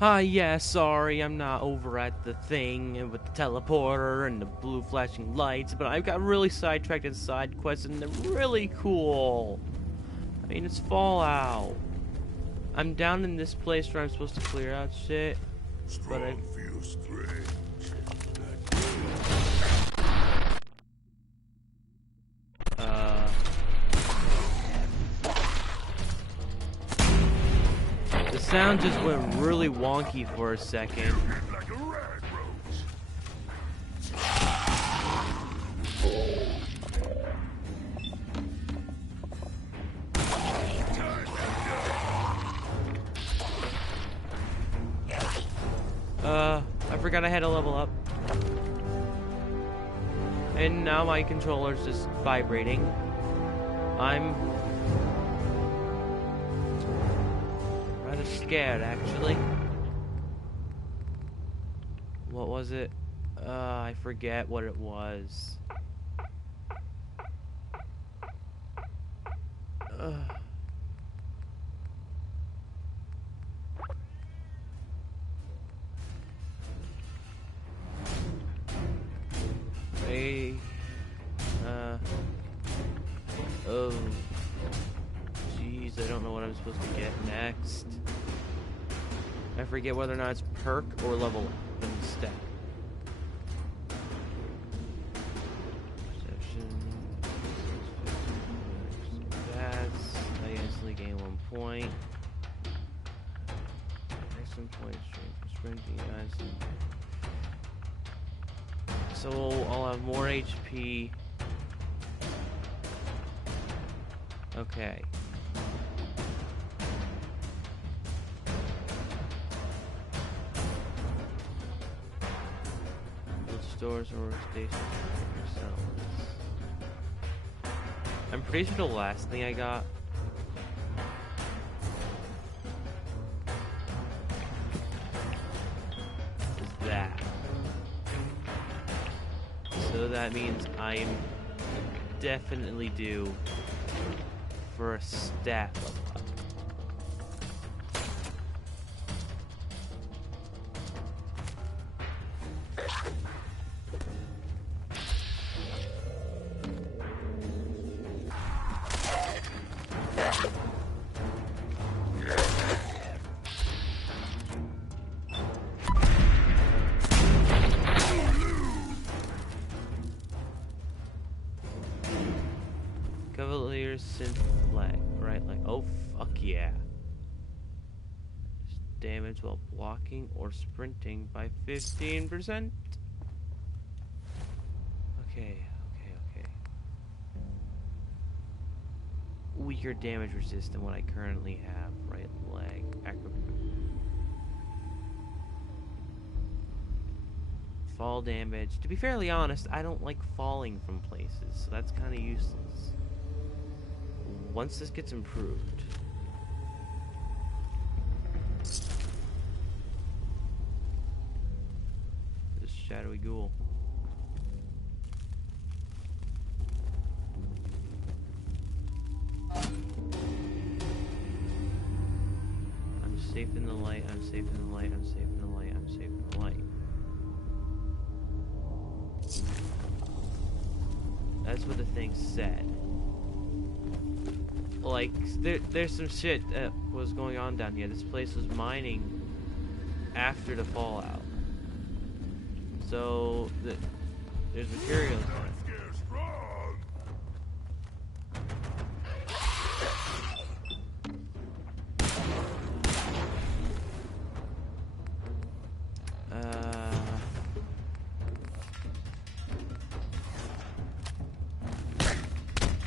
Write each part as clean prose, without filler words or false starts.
Yeah, sorry, I'm not over at the thing with the teleporter and the blue flashing lights, but I've got really sidetracked in side quests and they're really cool. I mean, it's Fallout. I'm down in this place where I'm supposed to clear out shit, but I... feels strange. The sound just went really wonky for a second. Like a rag rose. I forgot I had to level up. And now my controller's just vibrating. I'm rather scared, actually. What was it? I forget what it was. Oh, jeez, I don't know what I'm supposed to get next. I forget whether or not it's perk or level up instead. Perception. That's. I instantly gain 1 point. Some points, strength, sprinting, so I'll have more HP. Okay. Build stores or stations for yourselves. I'm pretty sure the last thing I got is that. So that means I'm definitely due for a stat level up. Cavalier's synth flag, right? Like, oh fuck yeah. Damage while blocking or sprinting by 15%. Okay. Weaker damage resist than what I currently have. Right leg, fall damage. To be fairly honest, I don't like falling from places, so that's kind of useless. Once this gets improved. This shadowy ghoul. I'm safe in the light, I'm safe in the light, I'm safe in the light, I'm safe in the light. That's what the thing said. Like, there's some shit that was going on down here. This place was mining after the fallout. So, there's materials on it.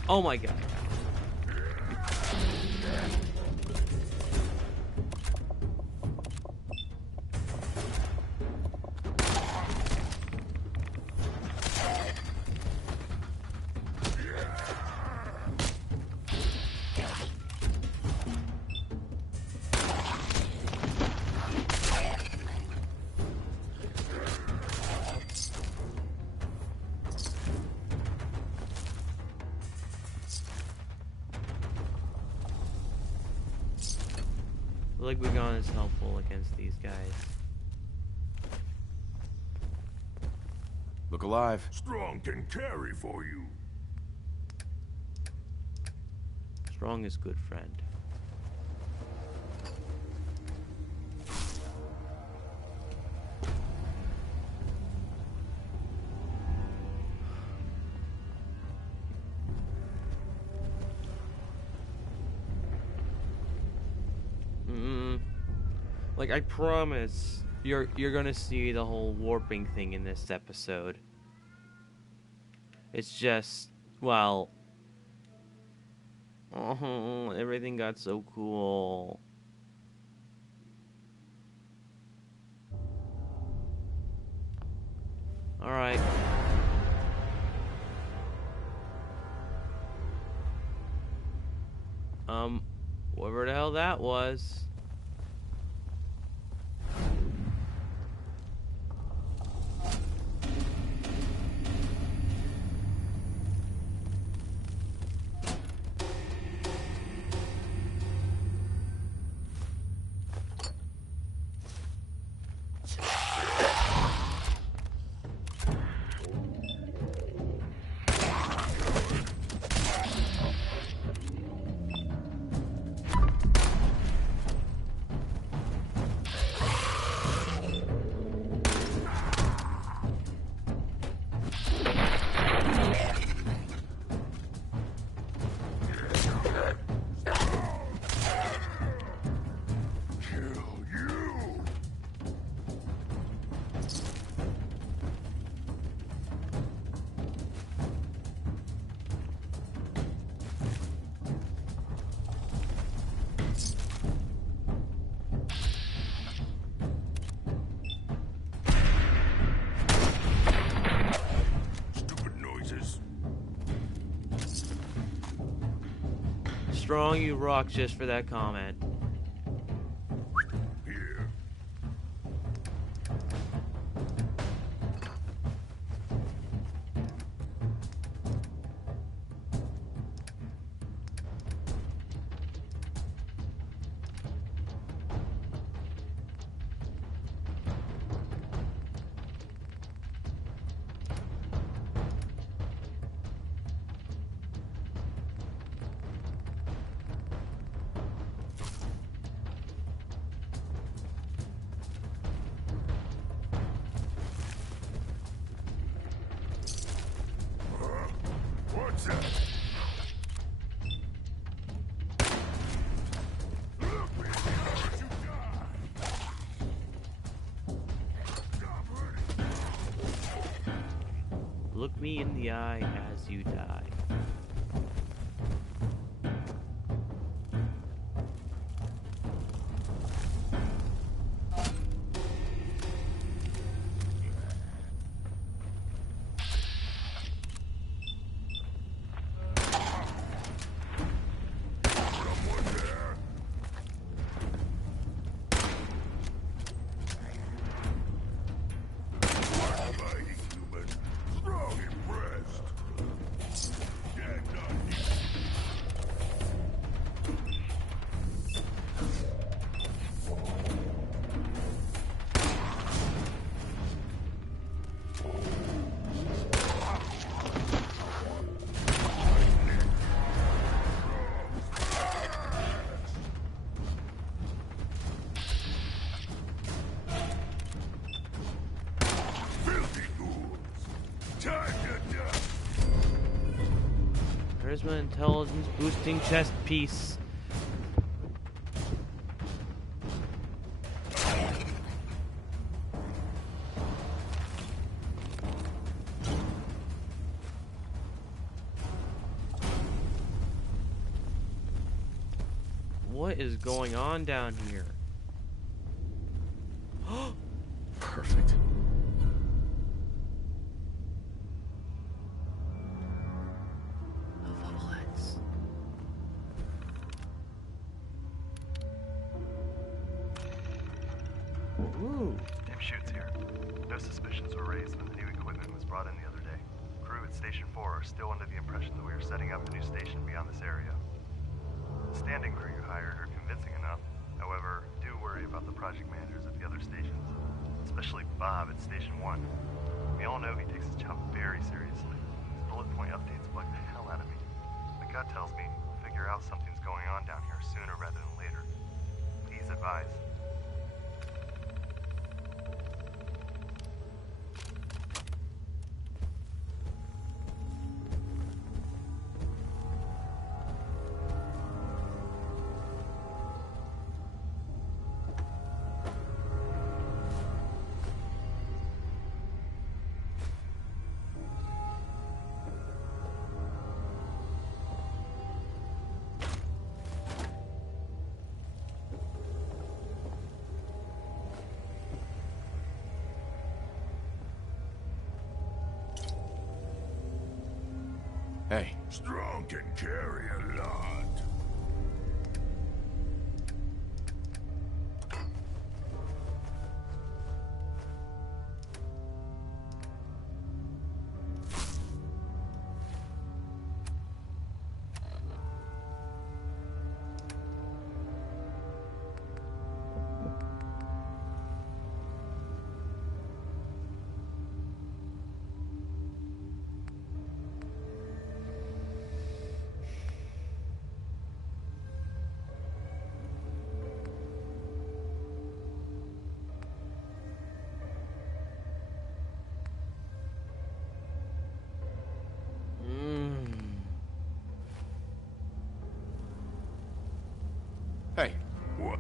Oh my god. feel like Wigan is helpful against these guys. Look alive. Strong can carry for you. Strong is good, friend. Like, I promise you're gonna see the whole warping thing in this episode. It's just, well, everything got so cool. All right. Whatever the hell that was. Strong, you rock just for that comment. Here. What's that? Look me in the eye as you die. Stop hurting. Look me in the eye as you die. Someone there? Mighty human. Strong impressed. Dead not easy. Filthy ghouls. Time to die. Charisma, intelligence, boosting chest piece. What is going on down here? Perfect. The bullets. Ooh. Team Shoots here. No suspicions were raised when the new equipment was brought in the other day. Crew at Station 4 are still under the impression that we are setting up a new station beyond this area. The standing crew you hired are convincing enough. However, worry about the project managers at the other stations, especially Bob at Station 1. We all know he takes his job very seriously. His bullet point updates bug the hell out of me. My gut tells me we'll figure out something's going on down here sooner rather than later. Please advise. Hey, Strong can carry a lot. hey. What?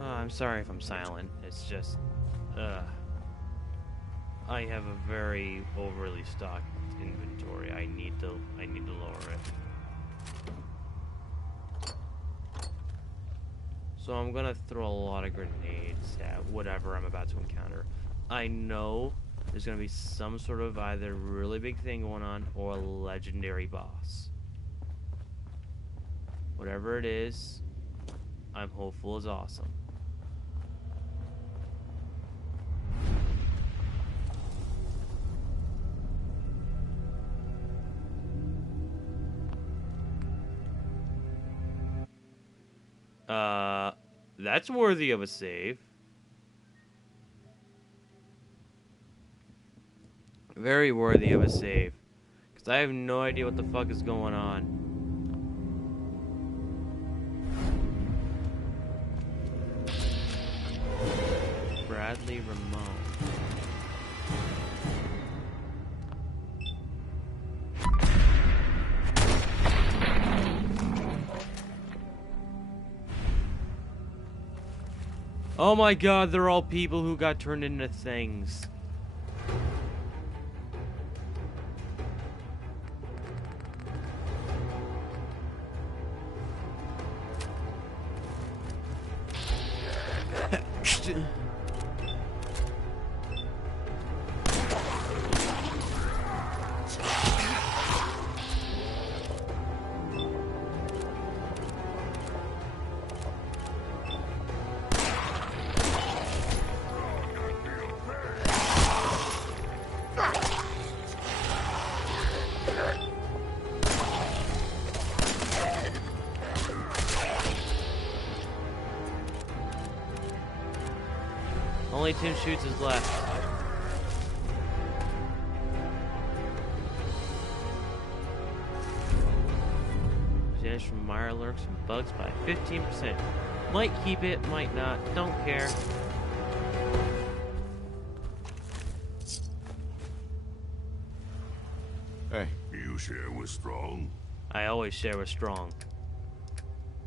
I'm sorry if I'm silent. It's just, I have a very overly stocked inventory. I need to lower it. So I'm gonna throw a lot of grenades at whatever I'm about to encounter. I know there's gonna be some sort of either really big thing going on or a legendary boss. Whatever it is, I'm hopeful is awesome. That's worthy of a save. Very worthy of a save. Because I have no idea what the fuck is going on. Bradley Ramon. Oh my god, they're all people who got turned into things. Only 2 shoots is left. Damage from Mire lurks and bugs by 15%. Might keep it, might not. Don't care. Hey. You share with Strong? I always share with Strong.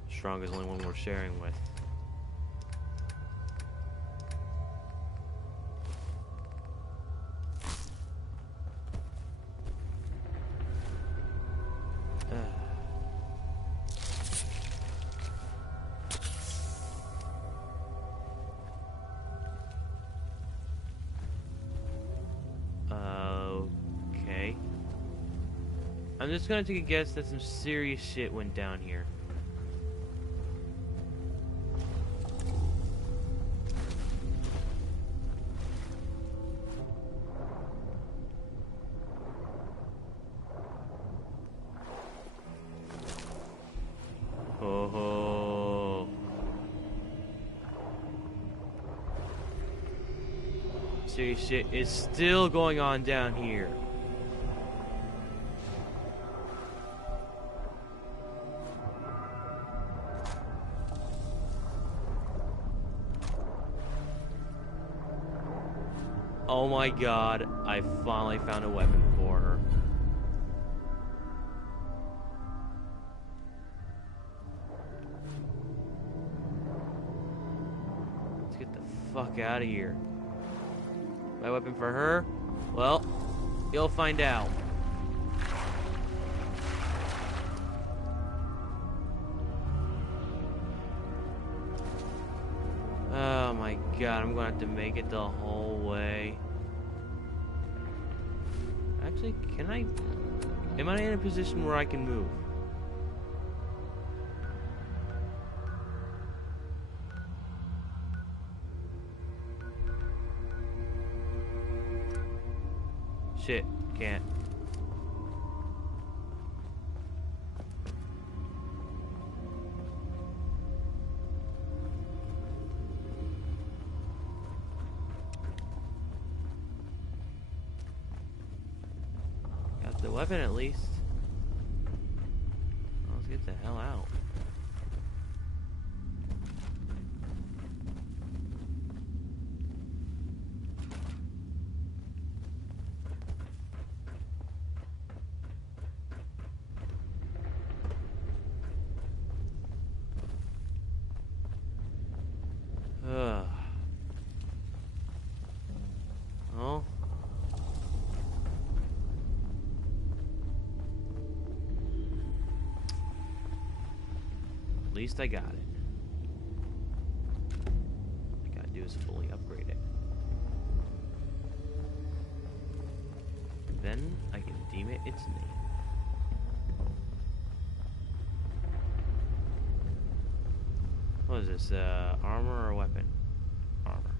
Strong is the only one we're sharing with. Okay. I'm just gonna take a guess that some serious shit went down here. Oh. Serious shit is still going on down here. Oh my god, I finally found a weapon for her. Let's get the fuck out of here. My weapon for her? Well, you'll find out. Oh my god, I'm gonna have to make it the whole way. Actually, can I... Am I in a position where I can move? Shit, can't. Got the weapon at least. Let's get the hell out. Oh. At least I got it. All I gotta do is fully upgrade it. Then I can deem it its name. What is this, armor or weapon? Armor.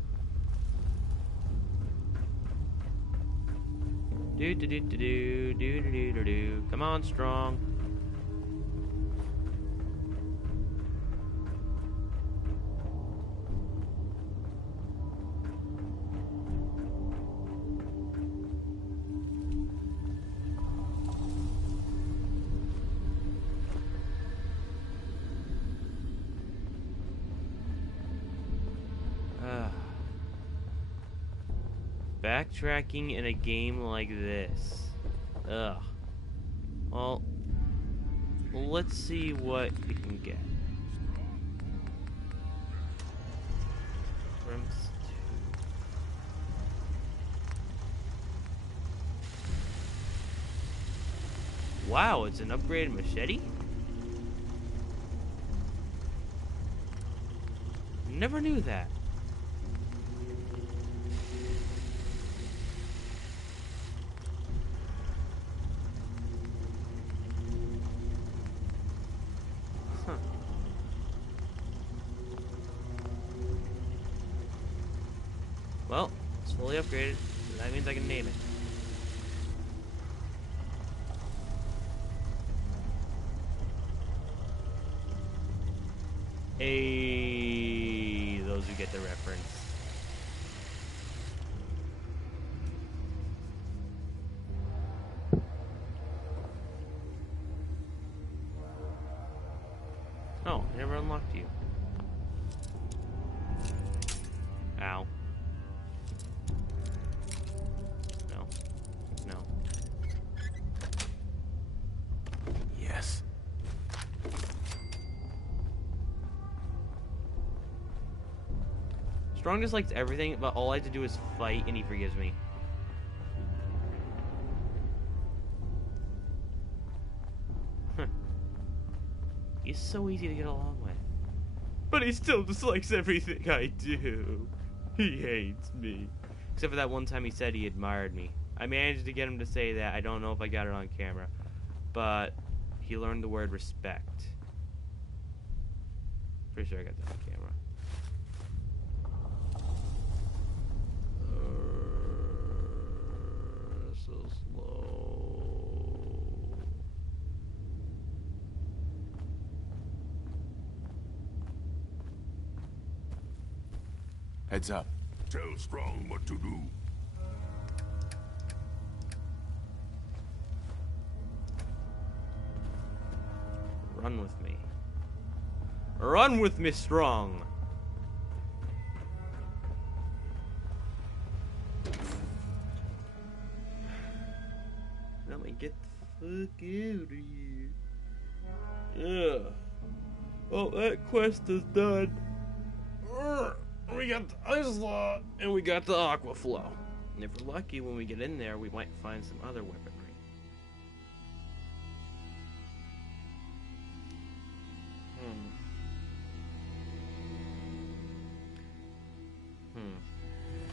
Do do do do do do do do do. Come on, Strong. Backtracking in a game like this. Ugh. Well, let's see what you can get. Wow, it's an upgraded machete? Never knew that. Huh. Well, it's fully upgraded, so that means I can name it. Hey, those who get the reference. Oh, I never unlocked you. Ow. No. No. Yes. Strong dislikes everything, but all I have to do is fight and he forgives me. He's so easy to get along with. But he still dislikes everything I do. He hates me. Except for that one time he said he admired me. I managed to get him to say that. I don't know if I got it on camera. But he learned the word respect. Pretty sure I got that on camera. So slow. Heads up. Tell Strong what to do. Run with me. Run with me, Strong. Let me get the fuck out of here. Yeah. Oh, that quest is done. We got the Ice Law, and we got the Aqua Flow. And if we're lucky, when we get in there, we might find some other weaponry.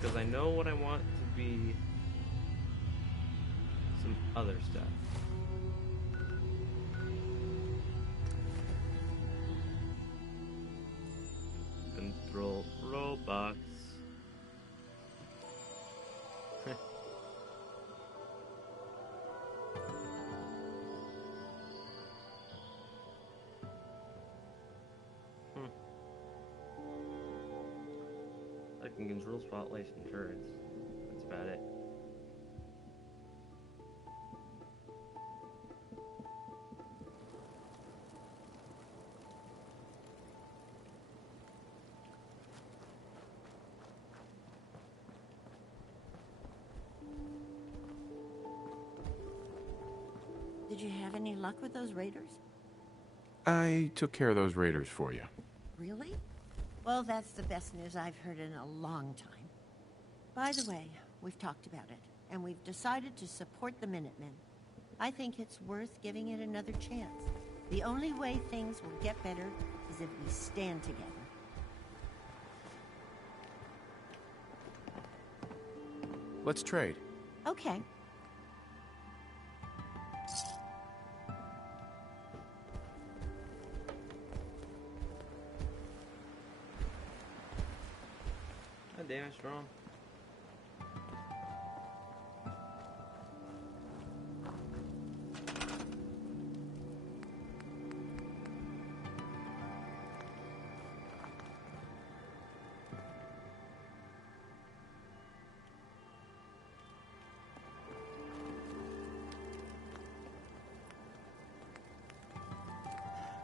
Because I know what I want to be some other stuff. Control robots. I can control spotlights and turrets. That's about it. Did you have any luck with those raiders? I took care of those raiders for you. Really? Well, that's the best news I've heard in a long time. By the way, we've talked about it, and we've decided to support the Minutemen. I think it's worth giving it another chance. The only way things will get better is if we stand together. Let's trade. Okay. God damn it, Strong.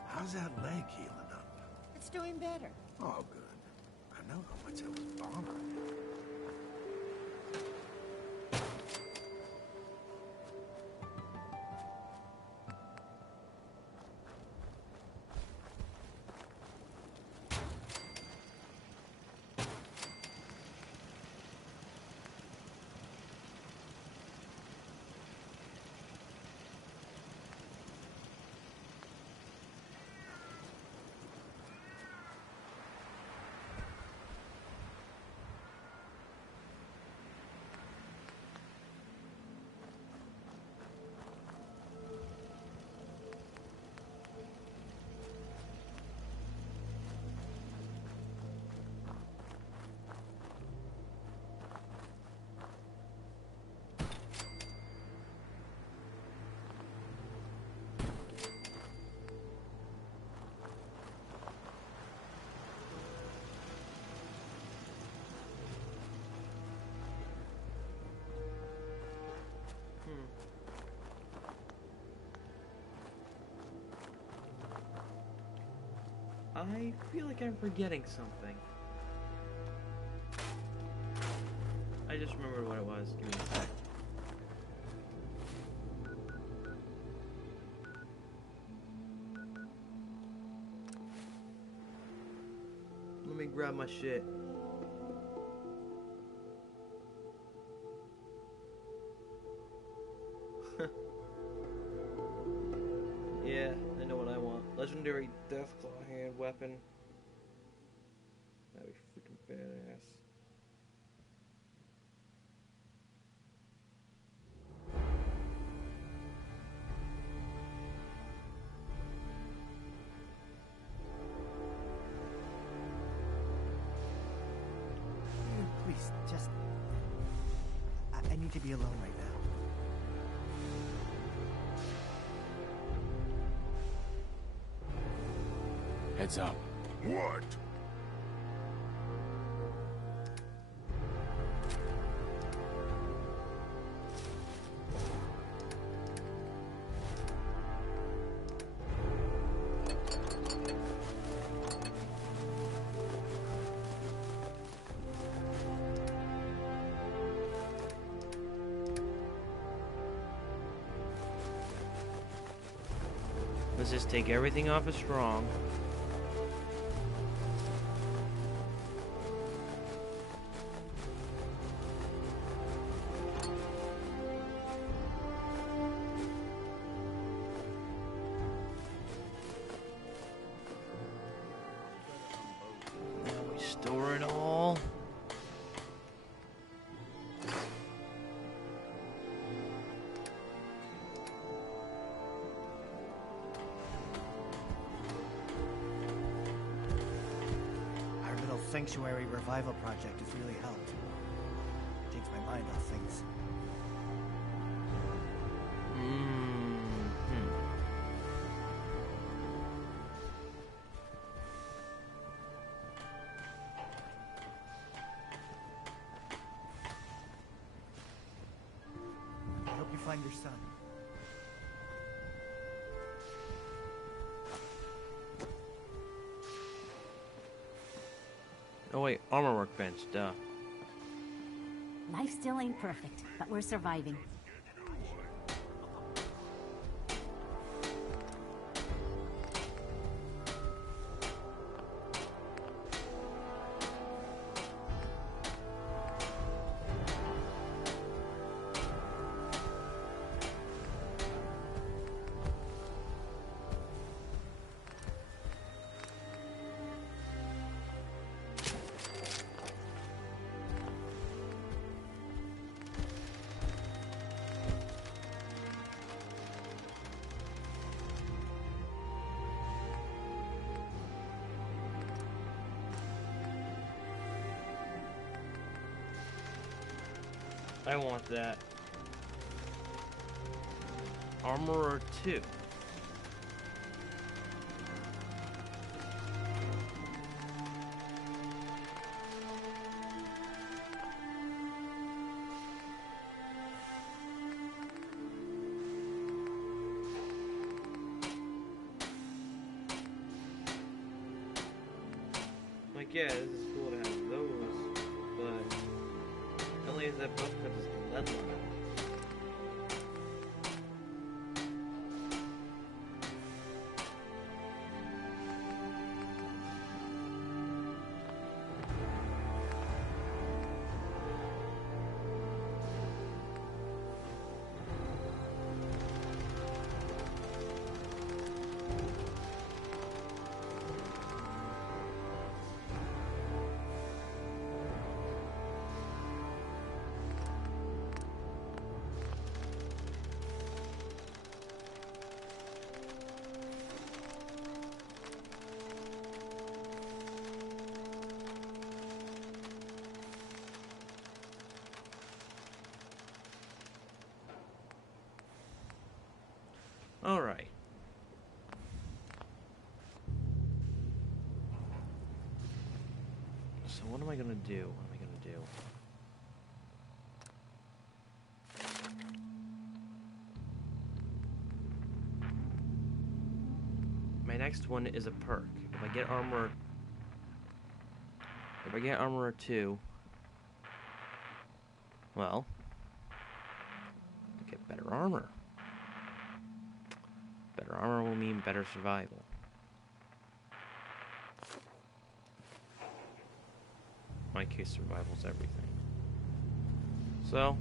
How's that leg healing up? It's doing better. Oh, good. I know how much I was bothering you. I feel like I'm forgetting something. I just remembered what it was. Give me a sec. Let me grab my shit. legendary Deathclaw hand weapon. That'd be freaking badass. Please, just... I need to be alone right now. Heads up. What? Let's just take everything off as strong. Now we store it all. Sanctuary revival project has really helped. Changed my mind on things. I hope you find your son. Oh wait, armor workbench, duh. Life still ain't perfect, but we're surviving. I want that. Armorer 2. Like, yeah, this is cool to have those, but it only has that buff because it's the lead line. Alright. So what am I gonna do? What am I gonna do? My next one is a perk. If I get armor 2, well, I get better armor. Better armor will mean better survival. In my case, survival's everything. So,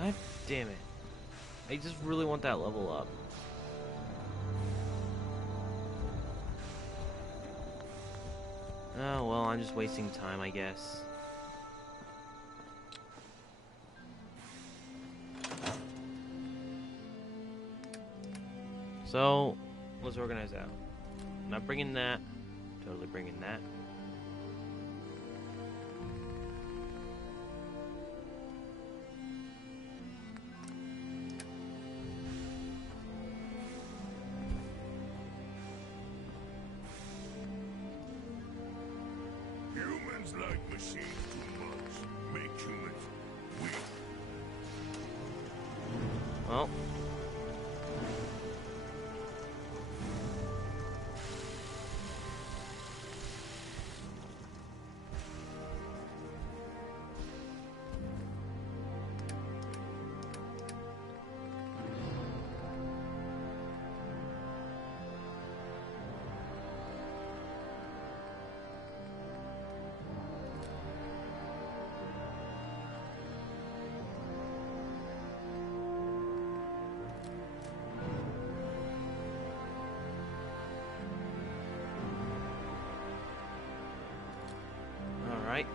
God damn it. I just really want that level up. Oh, well, I'm just wasting time, I guess. So, let's organize out. Not bringing that. Totally bringing that. Humans like machines too much. Make humans weak. Well. Alright.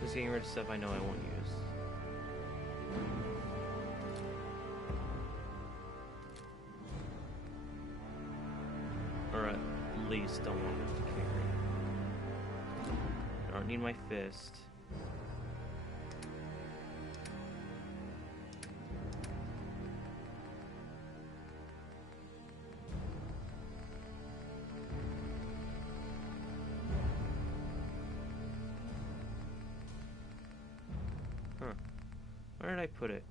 Just getting rid of stuff I know I won't use. Or at least don't want it to carry. I don't need my fist. Huh. Where did I put it?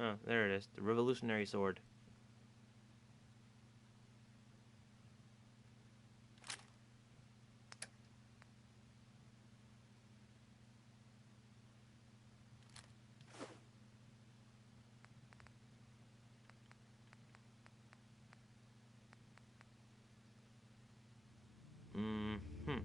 Oh, there it is. The Revolutionary Sword. Mm-hmm.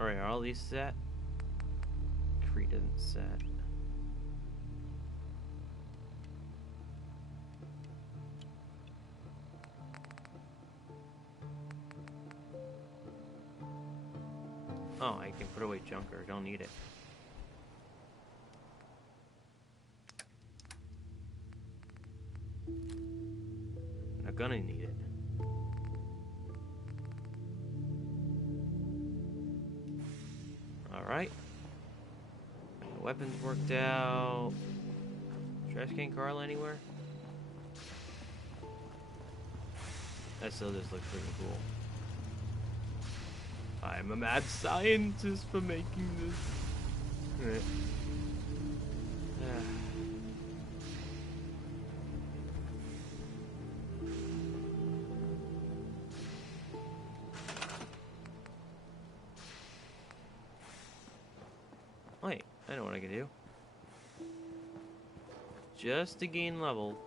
Alright, are all these set? Creed isn't set. Oh, I can put away Junker. Don't need it. Not gonna need it. Alright. The weapons worked out. Trash can Carl anywhere? That still just looks pretty cool. I'm a mad scientist for making this. Wait, I know what I can do. Just to gain level.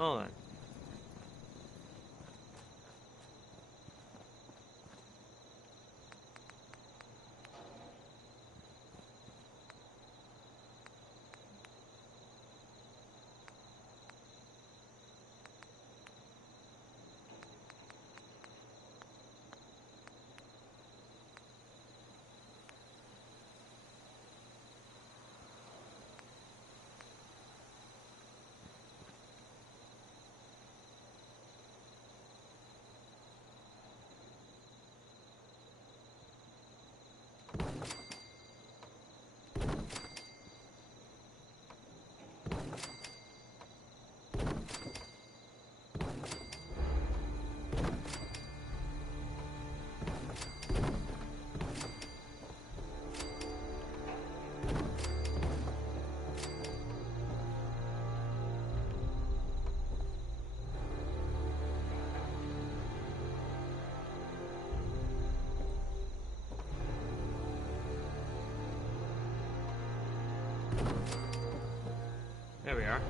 Hold on. There we are.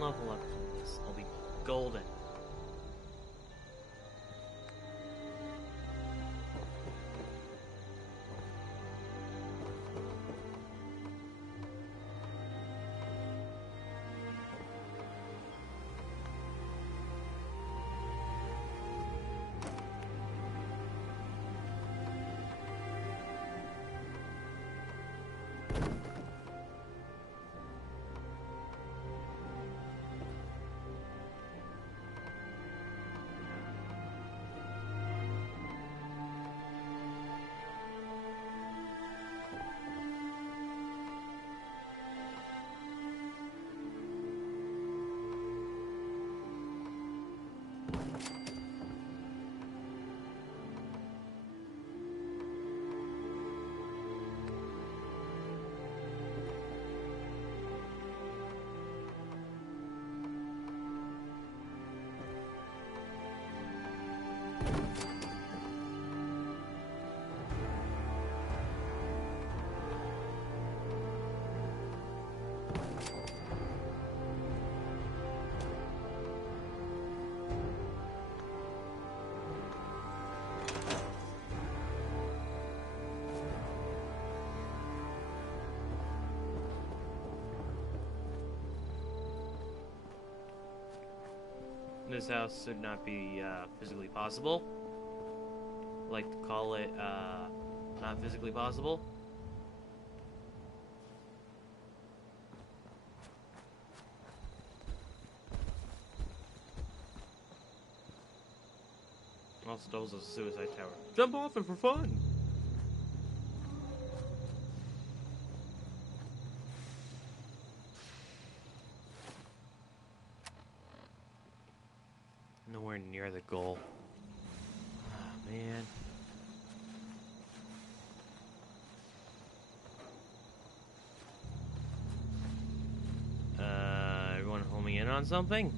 Level up from this. I'll be golden. This house should not be physically possible. I like to call it not physically possible. Also, those a suicide tower. Jump off it for fun! Nowhere near the goal. Oh, man. Everyone homing in on something?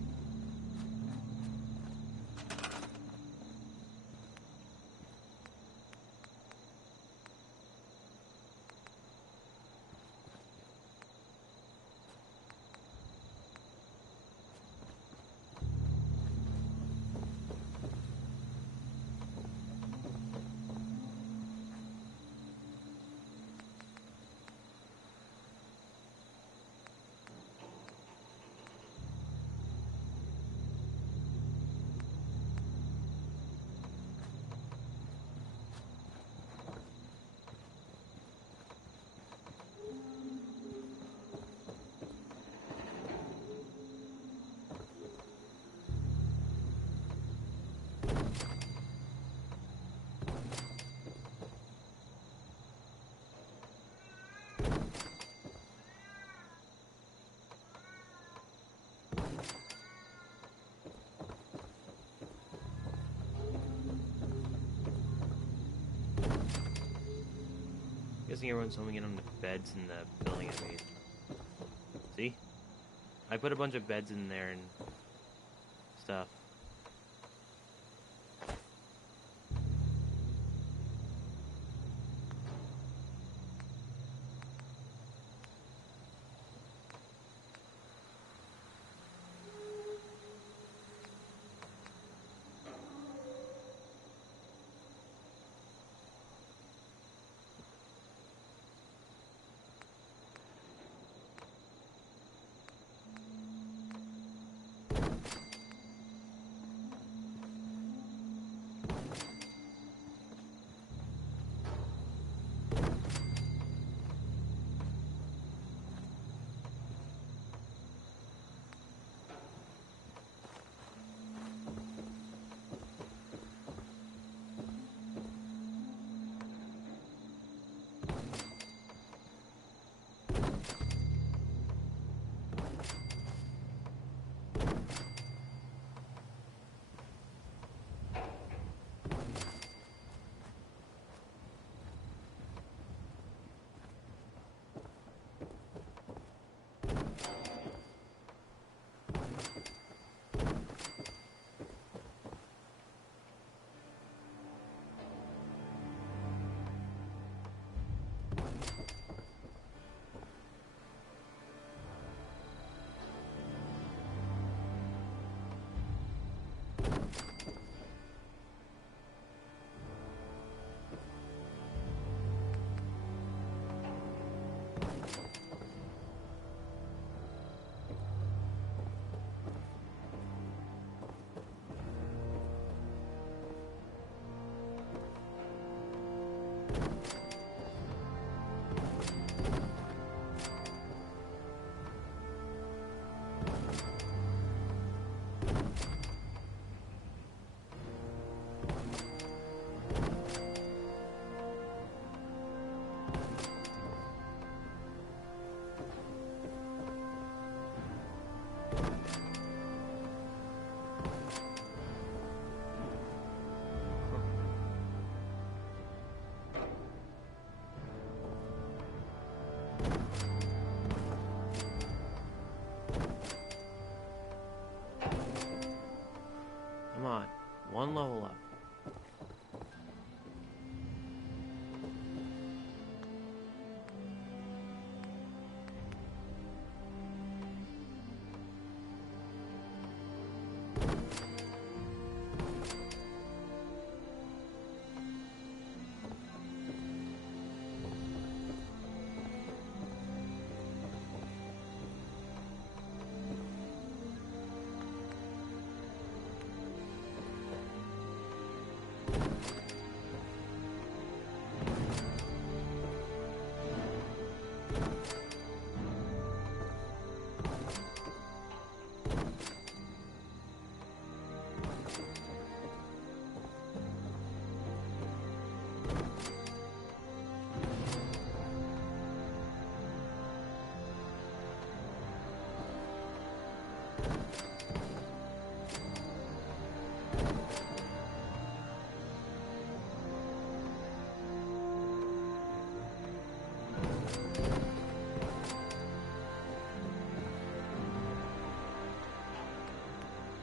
Guessing everyone's homing in on the beds in the building I made. See? I put a bunch of beds in there and stuff. Come on, one level up.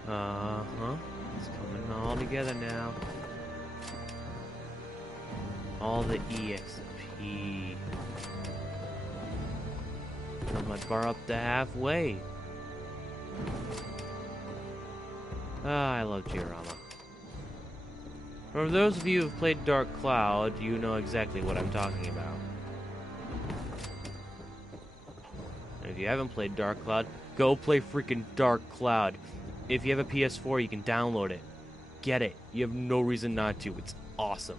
Uh-huh. It's coming all together now. All the EXP. Got my bar up to halfway. Ah, I love Giorama. For those of you who've played Dark Cloud, you know exactly what I'm talking about. And if you haven't played Dark Cloud, go play freaking Dark Cloud. If you have a PS4, you can download it. Get it. You have no reason not to. It's awesome.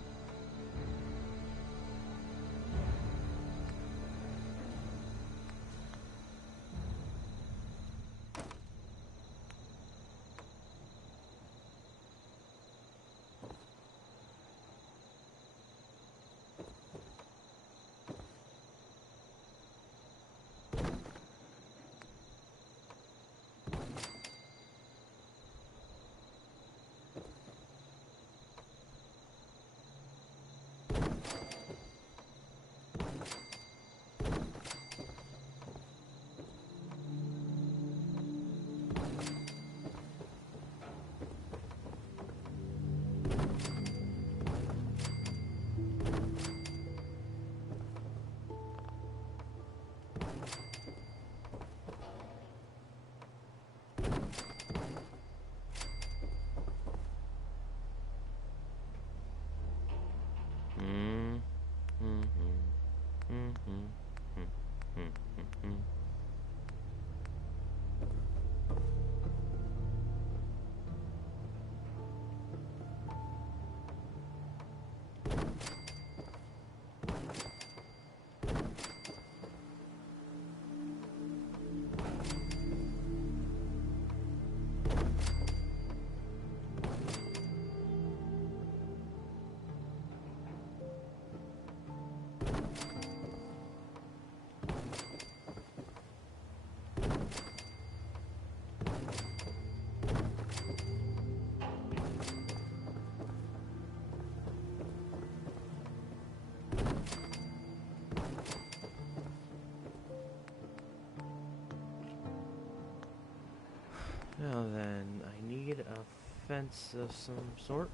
Now then, I need a fence of some sort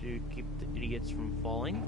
to keep the idiots from falling.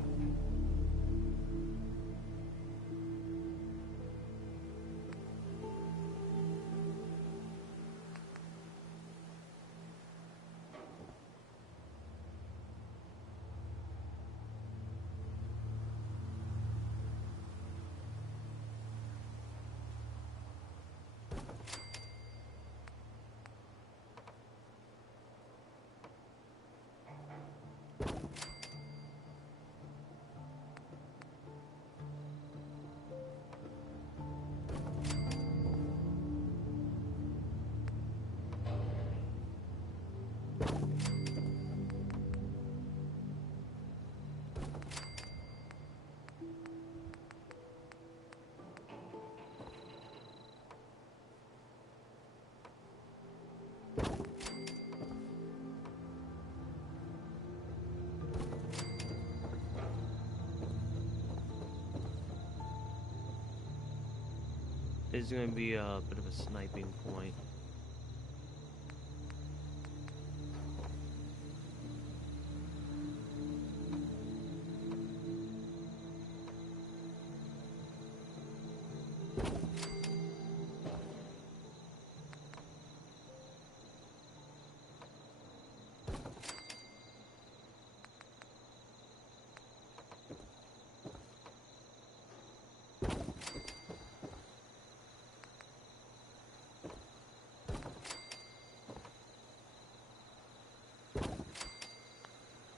This is going to be a bit of a sniping point.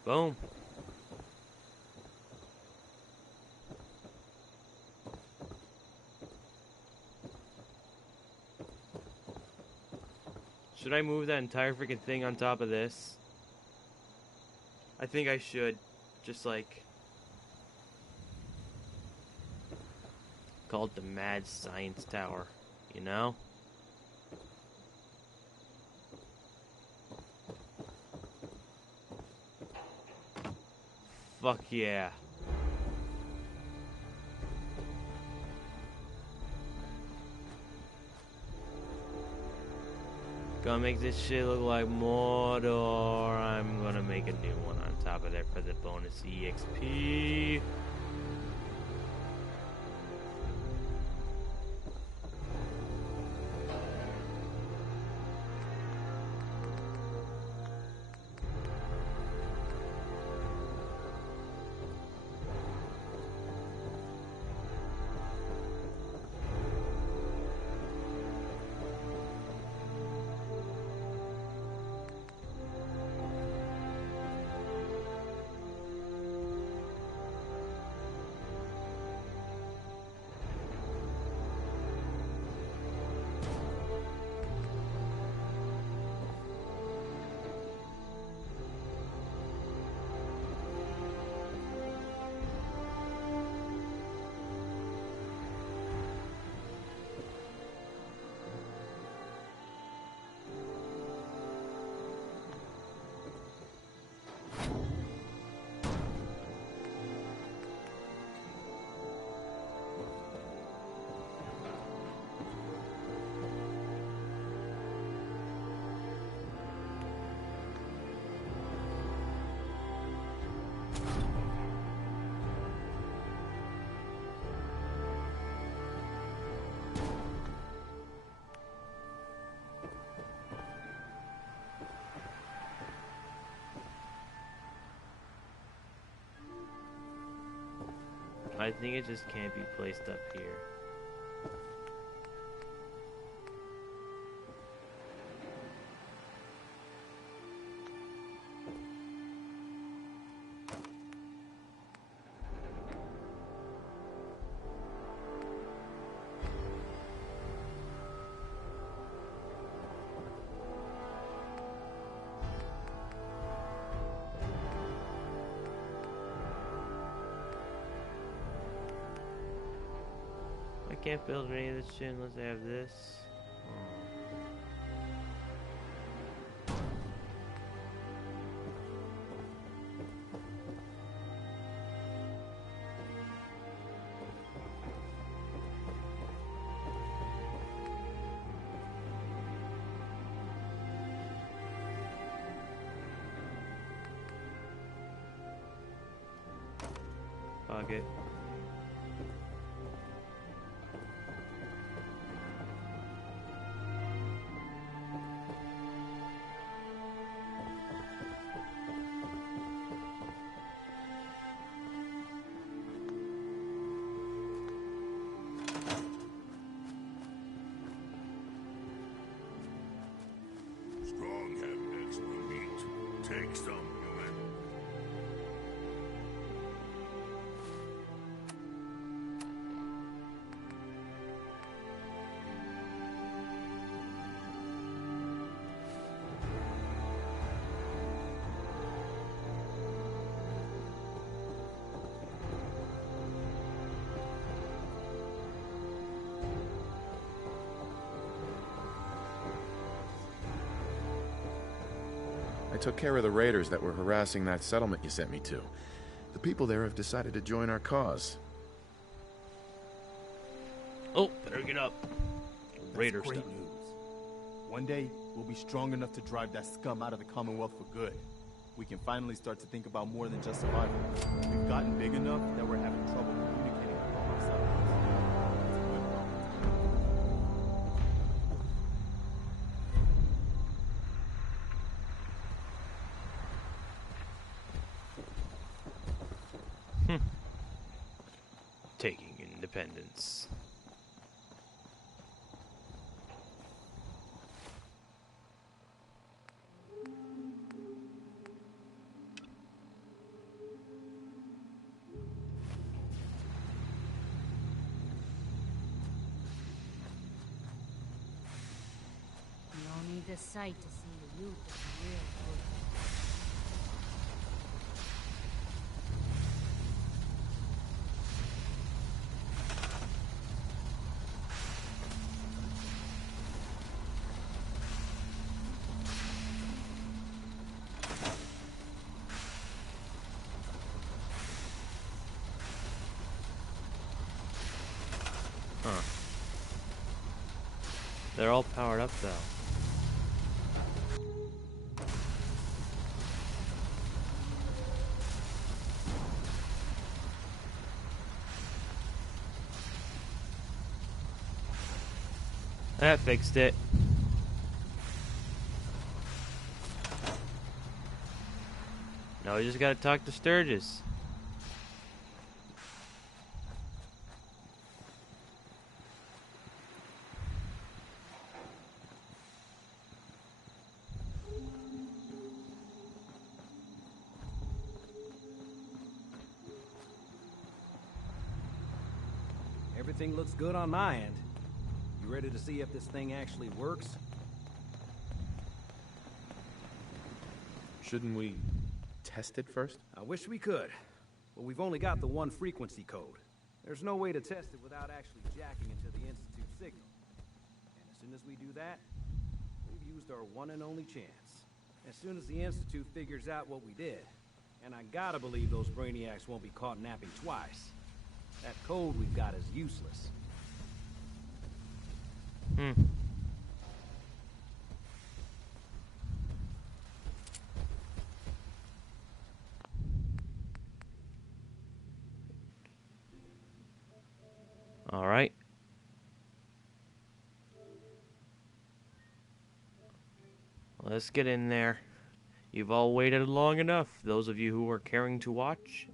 Boom. Should I move that entire freaking thing on top of this? I think I should. Just like... call it the Mad Science Tower, you know? Fuck yeah. Gonna make this shit look like Mordor. I'm gonna make a new one on top of there for the bonus EXP. I think it just can't be placed up here. I can't build any of this shit unless I have this. Fuck it. Strong have extra meat. Take some, human. I took care of the raiders that were harassing that settlement you sent me to. The people there have decided to join our cause. Oh, better get up. Raider Great stuff. news. One day, we'll be strong enough to drive that scum out of the Commonwealth for good. We can finally start to think about more than just survival. We've gotten big enough that we're having trouble communicating among ourselves. It's a good problem. Taking independence. You don't need the sight to see the youth of the real world. They're all powered up though. That fixed it. Now we just gotta talk to Sturgis. Everything looks good on my end. You ready to see if this thing actually works? Shouldn't we test it first? I wish we could, but we've only got the one frequency code. There's no way to test it without actually jacking into the Institute signal. And as soon as we do that, we've used our one and only chance. As soon as the Institute figures out what we did, and I gotta believe those brainiacs won't be caught napping twice, that code we've got is useless. All right. Let's get in there. You've all waited long enough, those of you who are caring to watch.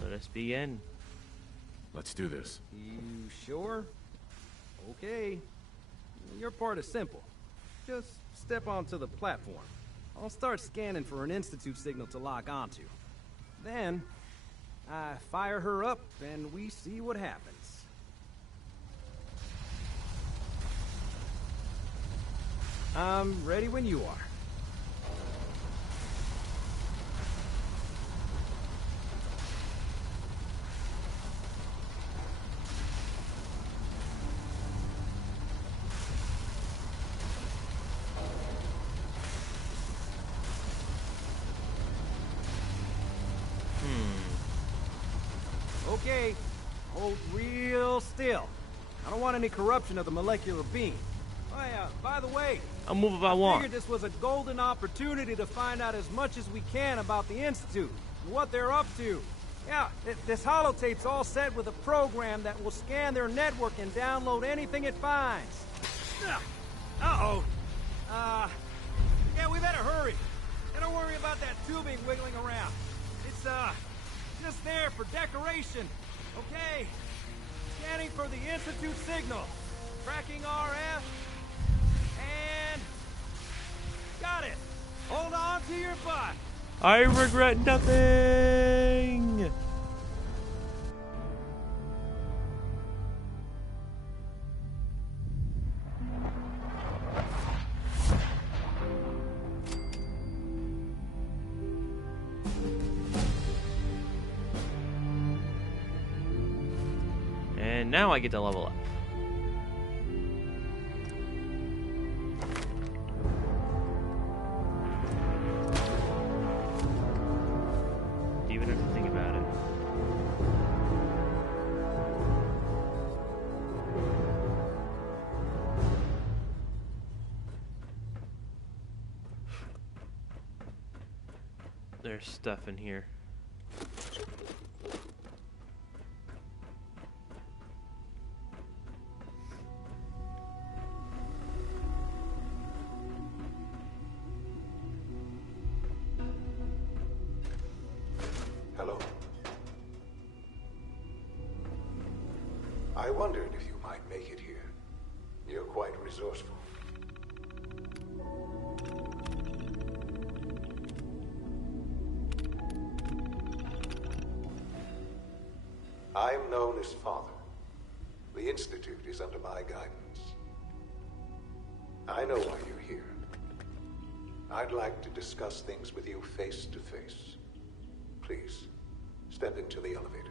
Let us begin. Let's do this. You sure? Okay. Your part is simple. Just step onto the platform. I'll start scanning for an Institute signal to lock onto. Then, I fire her up and we see what happens. I'm ready when you are. Okay, hold real still. I don't want any corruption of the molecular beam. Oh yeah, by the way, I'll move if I I want. figured this was a golden opportunity to find out as much as we can about the Institute and what they're up to. Yeah, this holotape's all set with a program that will scan their network and download anything it finds. Uh-oh. Yeah, we better hurry. And don't worry about that tubing wiggling around. It's, just there for decoration. Okay. Scanning for the Institute signal. Tracking RF. And... got it. Hold on to your butt. I regret nothing. And now I get to level up. Even have to think about it. There's stuff in here. Hello. I wondered if you might make it here. You're quite resourceful. I'm known as Father. The Institute is under my guidance. I know why you're here. I'd like to discuss things with you face to face. Please, step into the elevator.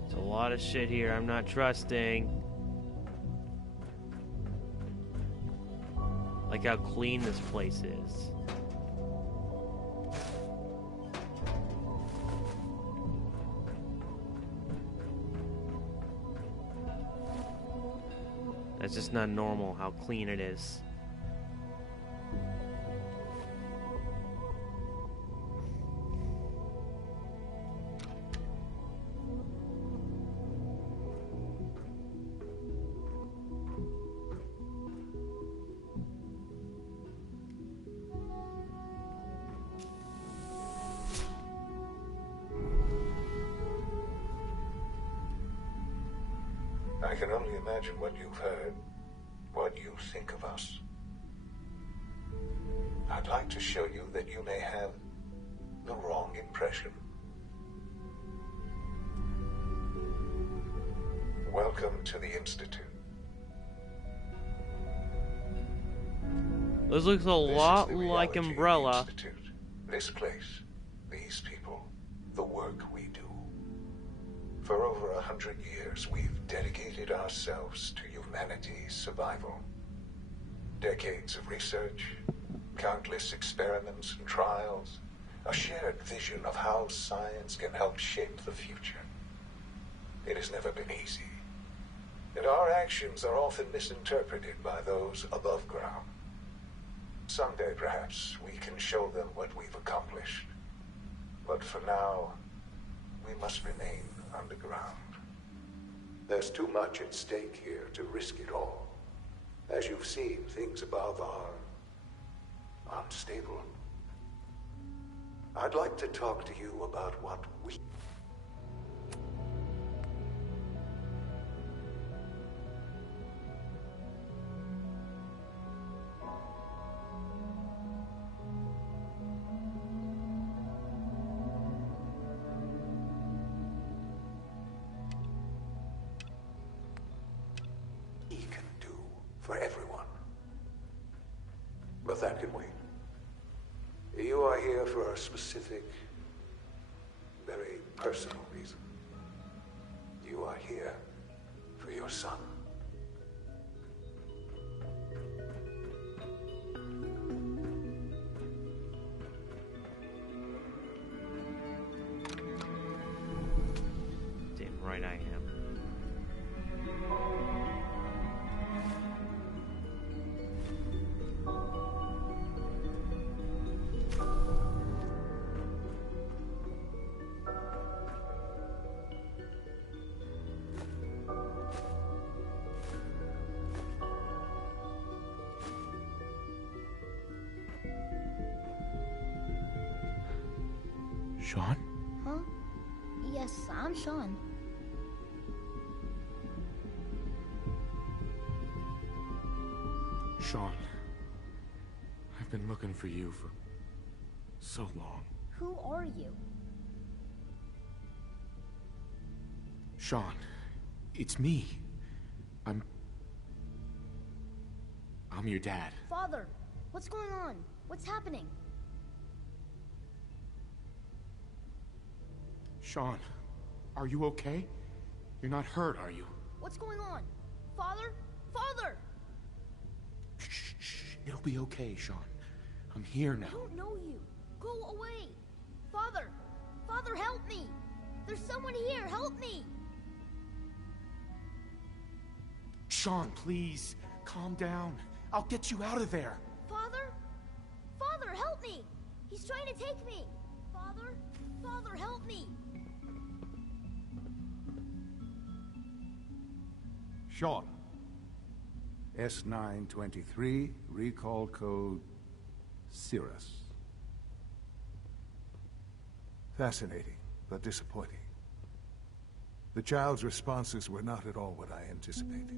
There's a lot of shit here I'm not trusting. Like how clean this place is. That's just not normal how clean it is. I can only imagine what you've heard, what you think of us. I'd like to show you that you may have the wrong impression. Welcome to the Institute. This looks a lot like Umbrella. Institute. This place, these people, the work we do. For over 100 years, we've dedicated ourselves to humanity's survival. Decades of research, countless experiments and trials, a shared vision of how science can help shape the future. It has never been easy, and our actions are often misinterpreted by those above ground. Someday, perhaps, we can show them what we've accomplished. But for now, we must remain underground. There's too much at stake here to risk it all. As you've seen, things above are unstable. I'd like to talk to you about what we... for everyone. But that can wait. You are here for a specific, very personal reason. You are here for your son. Damn right I am. Sean? Huh? Yes, I'm Sean. Sean. I've been looking for you for so long. Who are you? Sean, it's me. I'm your dad. Father, what's going on? What's happening? Sean, are you okay? You're not hurt, are you? What's going on? Father? Father! Shh, shh. It'll be okay, Sean. I'm here now. I don't know you. Go away. Father! Father, help me! There's someone here. Help me! Sean, please. Calm down. I'll get you out of there. Father? Father, help me! He's trying to take me! Father? Father, help me! Sean. S923, recall code Cirrus. Fascinating, but disappointing. The child's responses were not at all what I anticipated.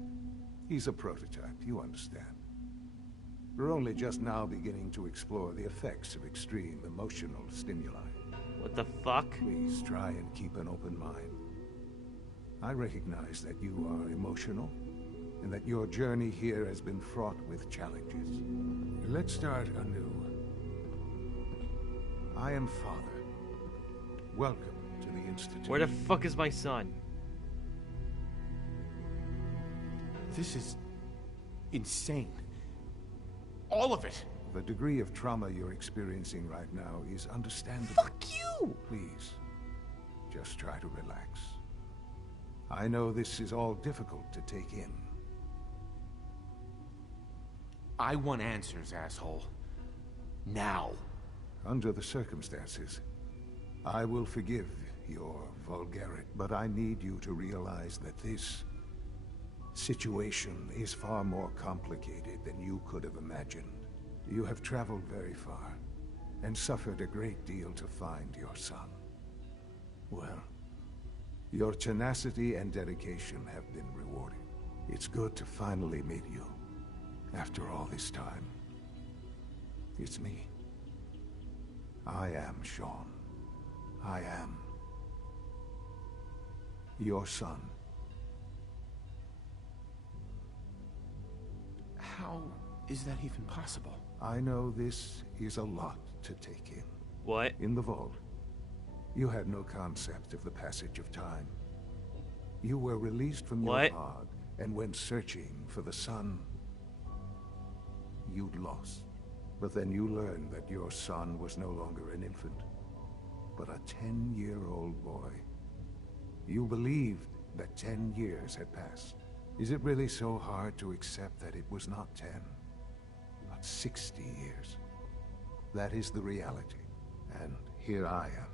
He's a prototype, you understand. We're only just now beginning to explore the effects of extreme emotional stimuli. What the fuck? Please try and keep an open mind. I recognize that you are emotional, and that your journey here has been fraught with challenges. Let's start anew. I am Father. Welcome to the Institute. Where the fuck is my son? This is insane. All of it. The degree of trauma you're experiencing right now is understandable. Fuck you! Please, just try to relax. I know this is all difficult to take in. I want answers, asshole. Now. Under the circumstances, I will forgive your vulgarity, but I need you to realize that this situation is far more complicated than you could have imagined. You have traveled very far, and suffered a great deal to find your son. Well, your tenacity and dedication have been rewarded. It's good to finally meet you, after all this time. It's me. I am Sean. I am your son. How is that even possible? I know this is a lot to take in. What? In the vault, you had no concept of the passage of time. You were released from your pod and went searching for the sun you'd lost. But then you learned that your son was no longer an infant, but a 10-year-old boy. You believed that 10 years had passed. Is it really so hard to accept that it was not 10, but 60 years? That is the reality. And here I am,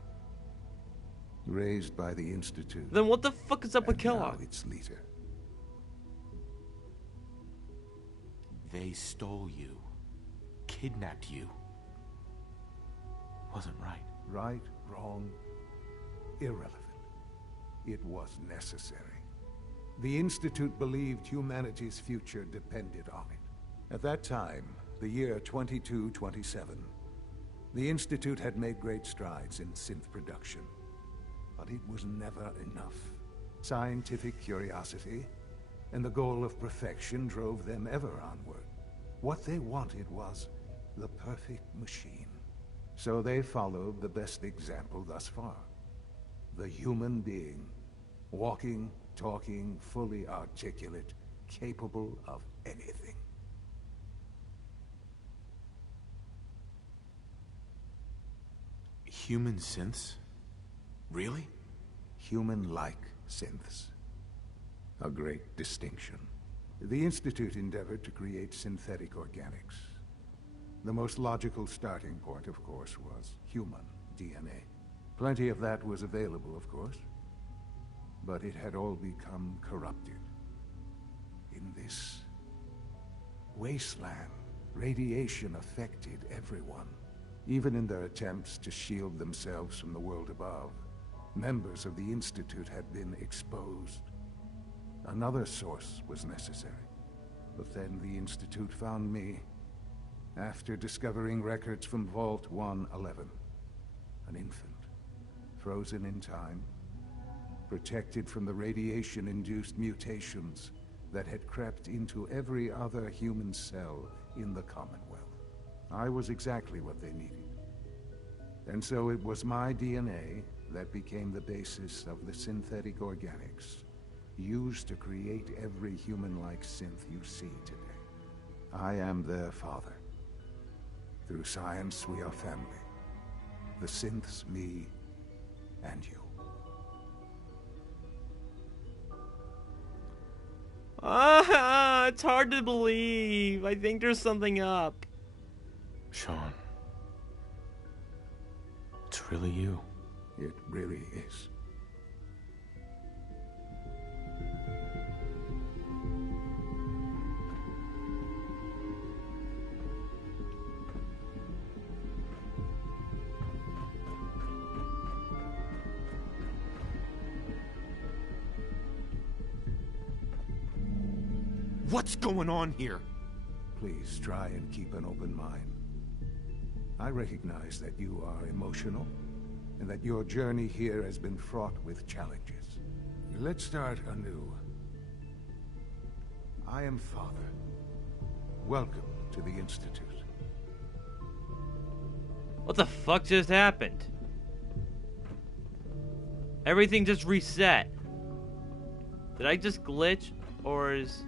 raised by the Institute. Then what the fuck is up with Kellogg? Its leader. They stole you. Kidnapped you. Wasn't right. Right, wrong, irrelevant. It was necessary. The Institute believed humanity's future depended on it. At that time, the year 2227, the Institute had made great strides in synth production. But it was never enough. Scientific curiosity and the goal of perfection drove them ever onward. What they wanted was the perfect machine. So they followed the best example thus far. The human being. Walking, talking, fully articulate, capable of anything. Human synths? Really? Human-like synths. A great distinction. The Institute endeavored to create synthetic organics. The most logical starting point, of course, was human DNA. Plenty of that was available, of course. But it had all become corrupted. In this wasteland, radiation affected everyone. Even in their attempts to shield themselves from the world above, members of the Institute had been exposed. Another source was necessary. But then the Institute found me after discovering records from Vault 111. An infant, frozen in time, protected from the radiation-induced mutations that had crept into every other human cell in the Commonwealth. I was exactly what they needed. And so it was my DNA that became the basis of the synthetic organics used to create every human-like synth you see today. I am their father. Through science, we are family. The synths, me, and you. It's hard to believe. I think there's something up. Sean. It's really you. It really is. What's going on here? Please try and keep an open mind. I recognize that you are emotional, and that your journey here has been fraught with challenges. Let's start anew. I am Father. Welcome to the Institute. What the fuck just happened? Everything just reset. Did I just glitch? Or is...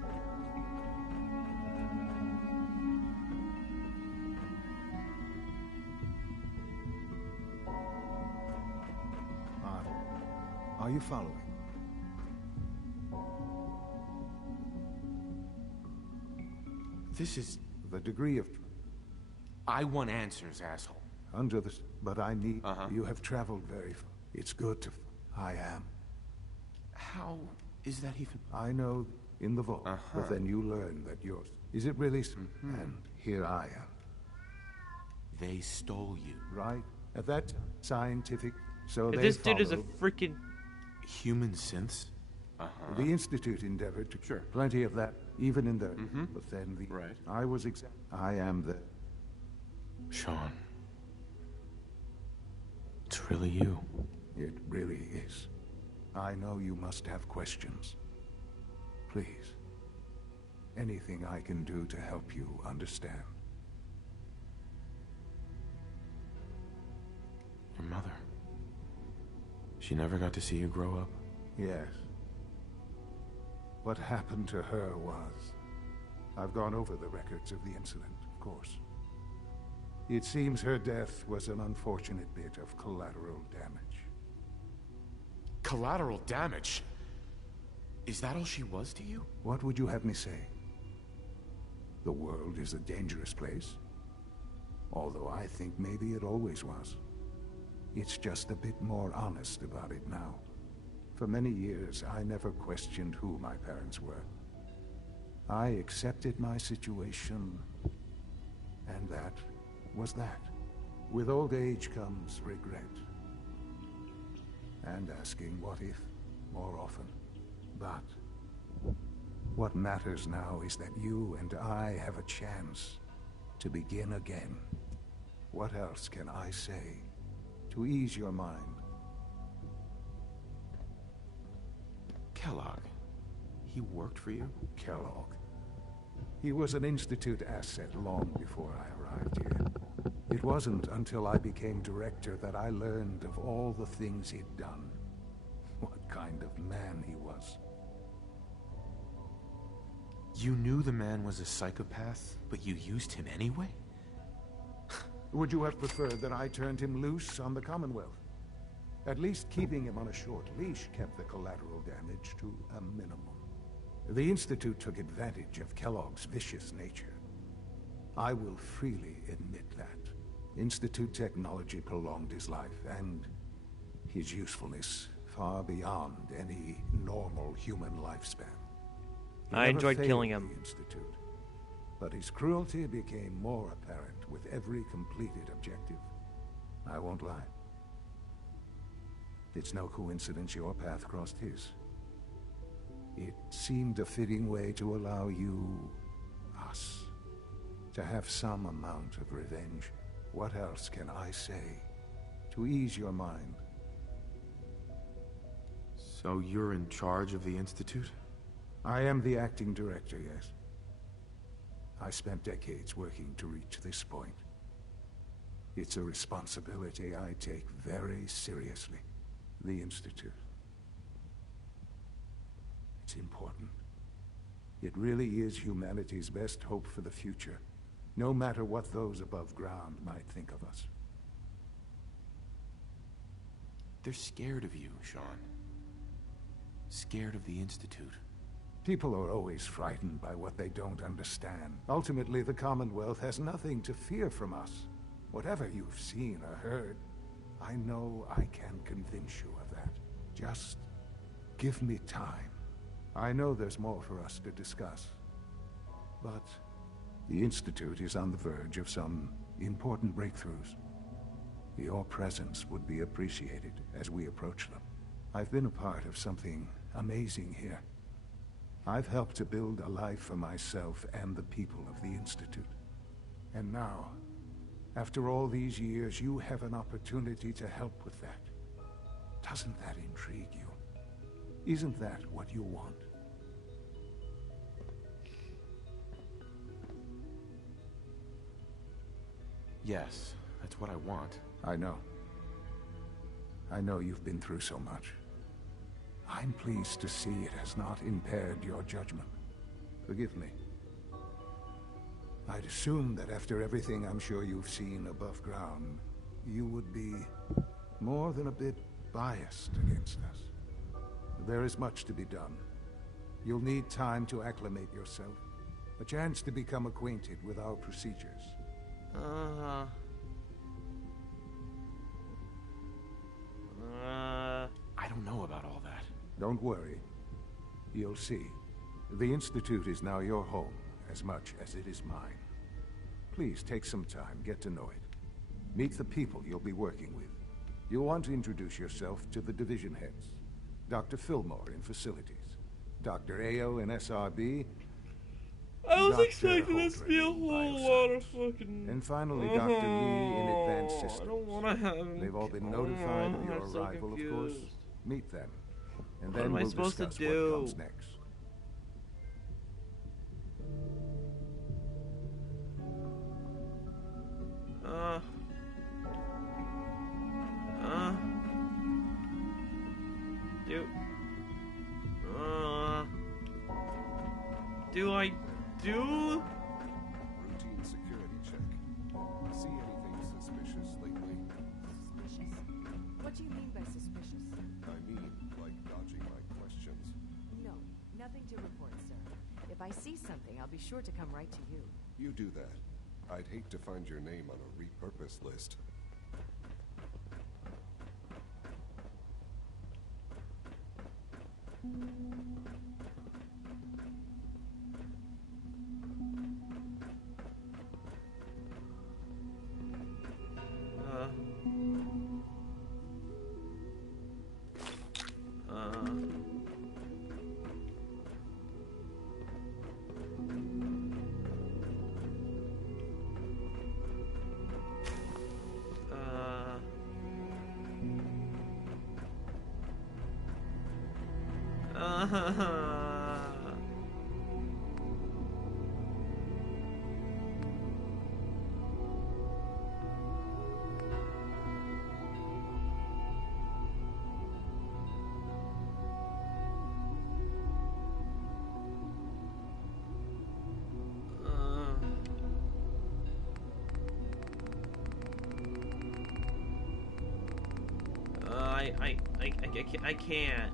Are you following? This is... the degree of... I want answers, asshole. Under the... But I need... You have traveled very far. It's good to... I am. How is that even... I know in the vault, but then you learn that yours... Is it really... And here I am. They stole you. Right? At that time, scientific... So If they this dude is a followed. freaking... Human synths? The Institute endeavored to... Sure. Plenty of that, even in the... But then the... Right. I was I am the... Sean. It's really you. It really is. I know you must have questions. Please. Anything I can do to help you understand. Your mother. She never got to see you grow up? Yes. What happened to her was... I've gone over the records of the incident, of course. It seems her death was an unfortunate bit of collateral damage. Collateral damage? Is that all she was to you? What would you have me say? The world is a dangerous place? Although I think maybe it always was. It's just a bit more honest about it now. For many years, I never questioned who my parents were. I accepted my situation, and that was that. With old age comes regret. And asking what if more often. But what matters now is that you and I have a chance to begin again. What else can I say to ease your mind? Kellogg. He worked for you? Kellogg. He was an Institute asset long before I arrived here. It wasn't until I became director that I learned of all the things he'd done. What kind of man he was. You knew the man was a psychopath, but you used him anyway? Would you have preferred that I turned him loose on the Commonwealth? At least keeping him on a short leash kept the collateral damage to a minimum. The Institute took advantage of Kellogg's vicious nature. I will freely admit that. Institute technology prolonged his life, and his usefulness far beyond any normal human lifespan. He I never enjoyed failed killing him. the Institute, but his cruelty became more apparent with every completed objective. I won't lie. It's no coincidence your path crossed his. It seemed a fitting way to allow you, us, to have some amount of revenge. What else can I say to ease your mind? So you're in charge of the Institute? I am the acting director, yes. I spent decades working to reach this point. It's a responsibility I take very seriously. The Institute. It's important. It really is humanity's best hope for the future, no matter what those above ground might think of us. They're scared of you, Sean. Scared of the Institute. People are always frightened by what they don't understand. Ultimately, the Commonwealth has nothing to fear from us. Whatever you've seen or heard, I know I can convince you of that. Just give me time. I know there's more for us to discuss. But the Institute is on the verge of some important breakthroughs. Your presence would be appreciated as we approach them. I've been a part of something amazing here. I've helped to build a life for myself and the people of the Institute. And now, after all these years, you have an opportunity to help with that. Doesn't that intrigue you? Isn't that what you want? Yes, that's what I want. I know. I know you've been through so much. I'm pleased to see it has not impaired your judgment. Forgive me. I'd assume that after everything I'm sure you've seen above ground, you would be more than a bit biased against us. There is much to be done. You'll need time to acclimate yourself. A chance to become acquainted with our procedures. I don't know about all that. Don't worry. You'll see. The Institute is now your home, as much as it is mine. Please take some time, get to know it. Meet the people you'll be working with. You'll want to introduce yourself to the division heads. Dr. Fillmore in Facilities. Dr. Ayo in SRB. I was Dr. expecting this to be a Holdren in whole Bioscience. lot of fucking... And finally, Dr. Lee in Advanced Systems. I don't want to have... They've all been notified of your I'm so arrival, of course. confused. Meet them. And What then am I we'll supposed to discuss do? what comes next. Do I do? Routine security check. See anything suspicious lately? Suspicious? What do you mean by suspicious? I mean, like dodging my questions. No, nothing to report, sir. If I see something, I'll be sure to come right to you. You do that. I'd hate to find your name on a repurposed list. I can't.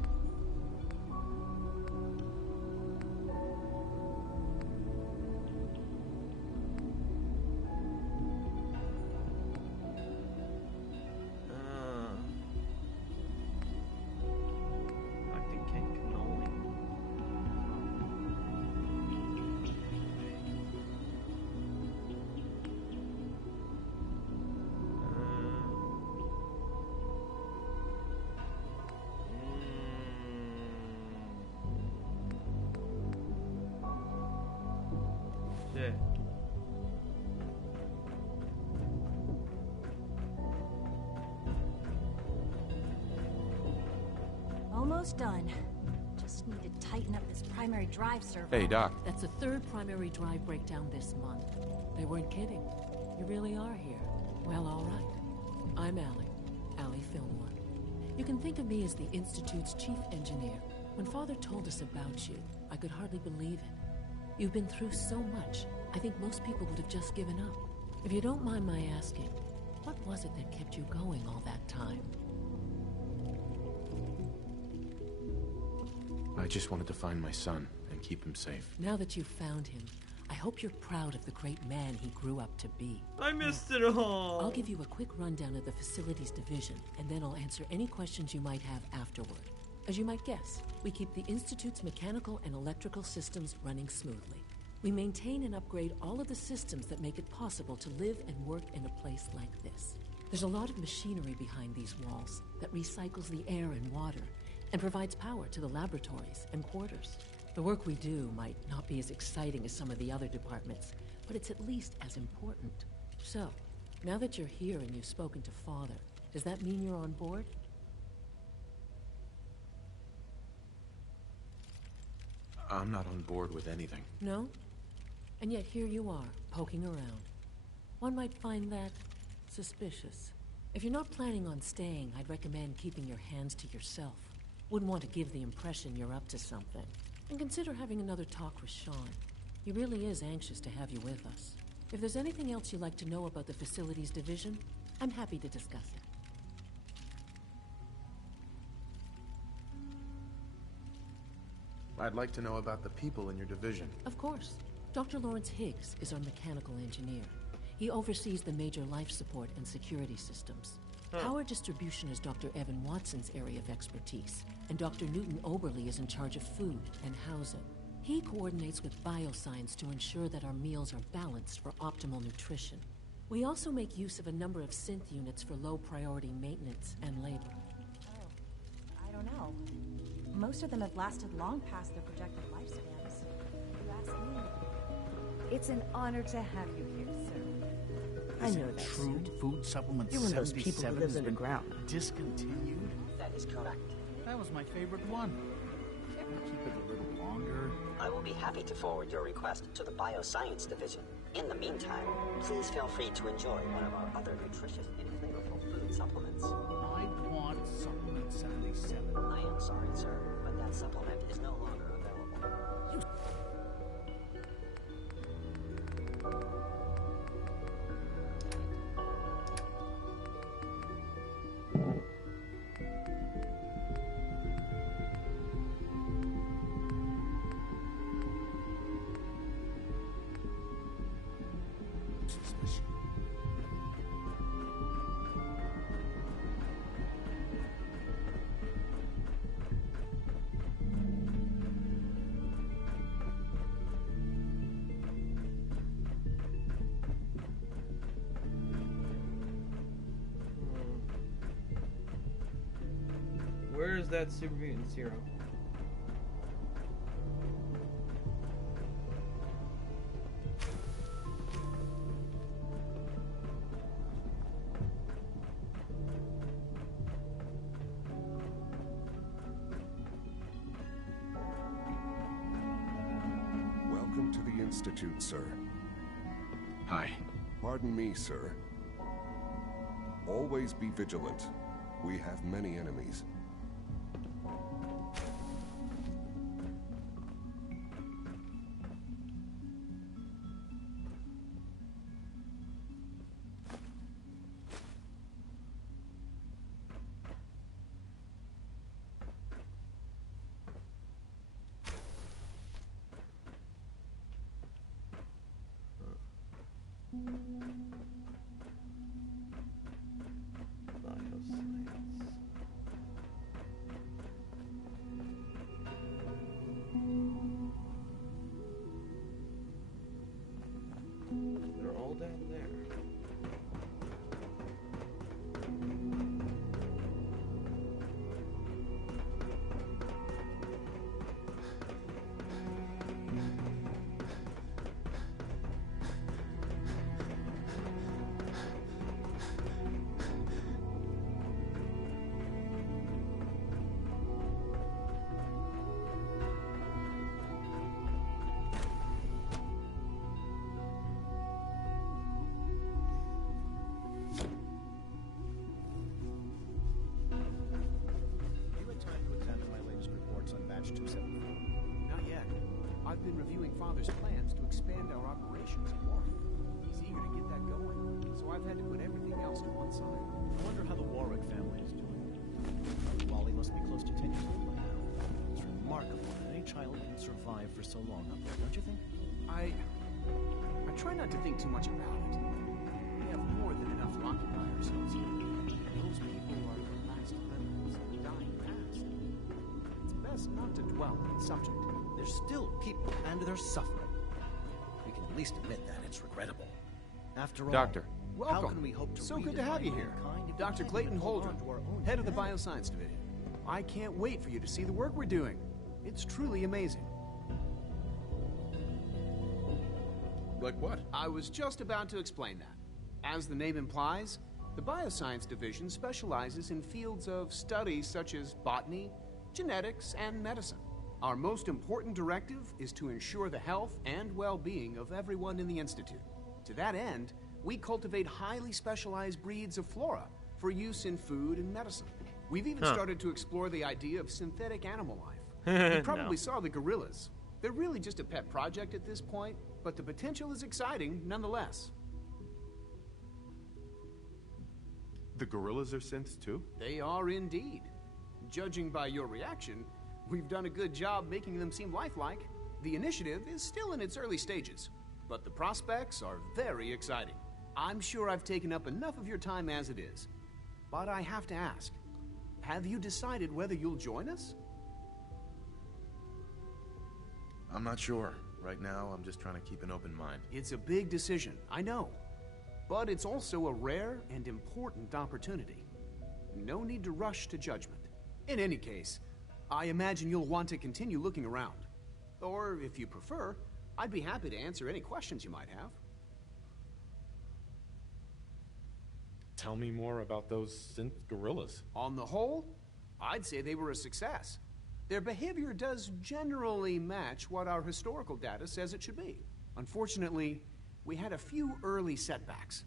Almost done. Just need to tighten up this primary drive servo. Hey, Doc. That's the third primary drive breakdown this month. They weren't kidding. You really are here. Well, all right. I'm Allie Fillmore. You can think of me as the Institute's chief engineer. When Father told us about you, I could hardly believe it. You've been through so much, I think most people would have just given up. If you don't mind my asking, what was it that kept you going all that time? I just wanted to find my son and keep him safe. Now that you've found him, I hope you're proud of the great man he grew up to be. I missed it all. I'll give you a quick rundown of the Facilities Division, and then I'll answer any questions you might have afterward. As you might guess, we keep the Institute's mechanical and electrical systems running smoothly. We maintain and upgrade all of the systems that make it possible to live and work in a place like this. There's a lot of machinery behind these walls that recycles the air and water and provides power to the laboratories and quarters. The work we do might not be as exciting as some of the other departments, but it's at least as important. So, now that you're here and you've spoken to Father, does that mean you're on board? I'm not on board with anything. No? And yet here you are, poking around. One might find that suspicious. If you're not planning on staying, I'd recommend keeping your hands to yourself. Wouldn't want to give the impression you're up to something. And consider having another talk with Sean. He really is anxious to have you with us. If there's anything else you'd like to know about the Facilities Division, I'm happy to discuss it. I'd like to know about the people in your division. Of course. Dr. Lawrence Higgs is our mechanical engineer. He oversees the major life support and security systems. Power distribution is Dr. Evan Watson's area of expertise, and Dr. Newton Oberly is in charge of food and housing. He coordinates with bioscience to ensure that our meals are balanced for optimal nutrition. We also make use of a number of synth units for low-priority maintenance and labor. Oh, I don't know. Most of them have lasted long past their projected lifespans. If you ask me. It's an honor to have you here, sir. I know that. True food supplement. You're one of those people who lives underground. Discontinued. That is correct. That was my favorite one. Can't we keep it a little longer? I will be happy to forward your request to the Bioscience Division. In the meantime, please feel free to enjoy one of our other nutritious and flavorful food supplements. I want supplement 77. I am sorry, sir, but that supplement is no longer available. Where is that super mutant serum? Welcome to the Institute, sir. Hi. Pardon me, sir. Always be vigilant. We have many enemies. They're all down there. Not yet. I've been reviewing Father's plans to expand our operations at Warwick. He's eager to get that going, so I've had to put everything else to one side. I wonder how the Warwick family is doing. Wally must be close to 10 years old by now. It's remarkable that any child can survive for so long up there, don't you think? I try not to think too much about it. We have more than enough to occupy ourselves here. Those people are the last remnants of the dying past. It's best not to dwell on the subject. They're still people, and they're suffering. We can at least admit that. It's regrettable. After all, Doctor. Welcome. How can we hope to So good to have you here. Dr. Clayton Holder, head of the Bioscience Division. I can't wait for you to see the work we're doing. It's truly amazing. Like what? I was just about to explain that. As the name implies, the Bioscience Division specializes in fields of study such as botany, genetics, and medicine. Our most important directive is to ensure the health and well-being of everyone in the Institute. To that end, we cultivate highly specialized breeds of flora for use in food and medicine. We've even started to explore the idea of synthetic animal life. You probably saw the gorillas. They're really just a pet project at this point, but the potential is exciting nonetheless. The gorillas are synths too? They are indeed. Judging by your reaction, we've done a good job making them seem lifelike. The initiative is still in its early stages, but the prospects are very exciting. I'm sure I've taken up enough of your time as it is. But I have to ask, have you decided whether you'll join us? I'm not sure. Right now, I'm just trying to keep an open mind. It's a big decision, I know. But it's also a rare and important opportunity. No need to rush to judgment. In any case, I imagine you'll want to continue looking around. Or, if you prefer, I'd be happy to answer any questions you might have. Tell me more about those synth gorillas. On the whole, I'd say they were a success. Their behavior does generally match what our historical data says it should be. Unfortunately, we had a few early setbacks.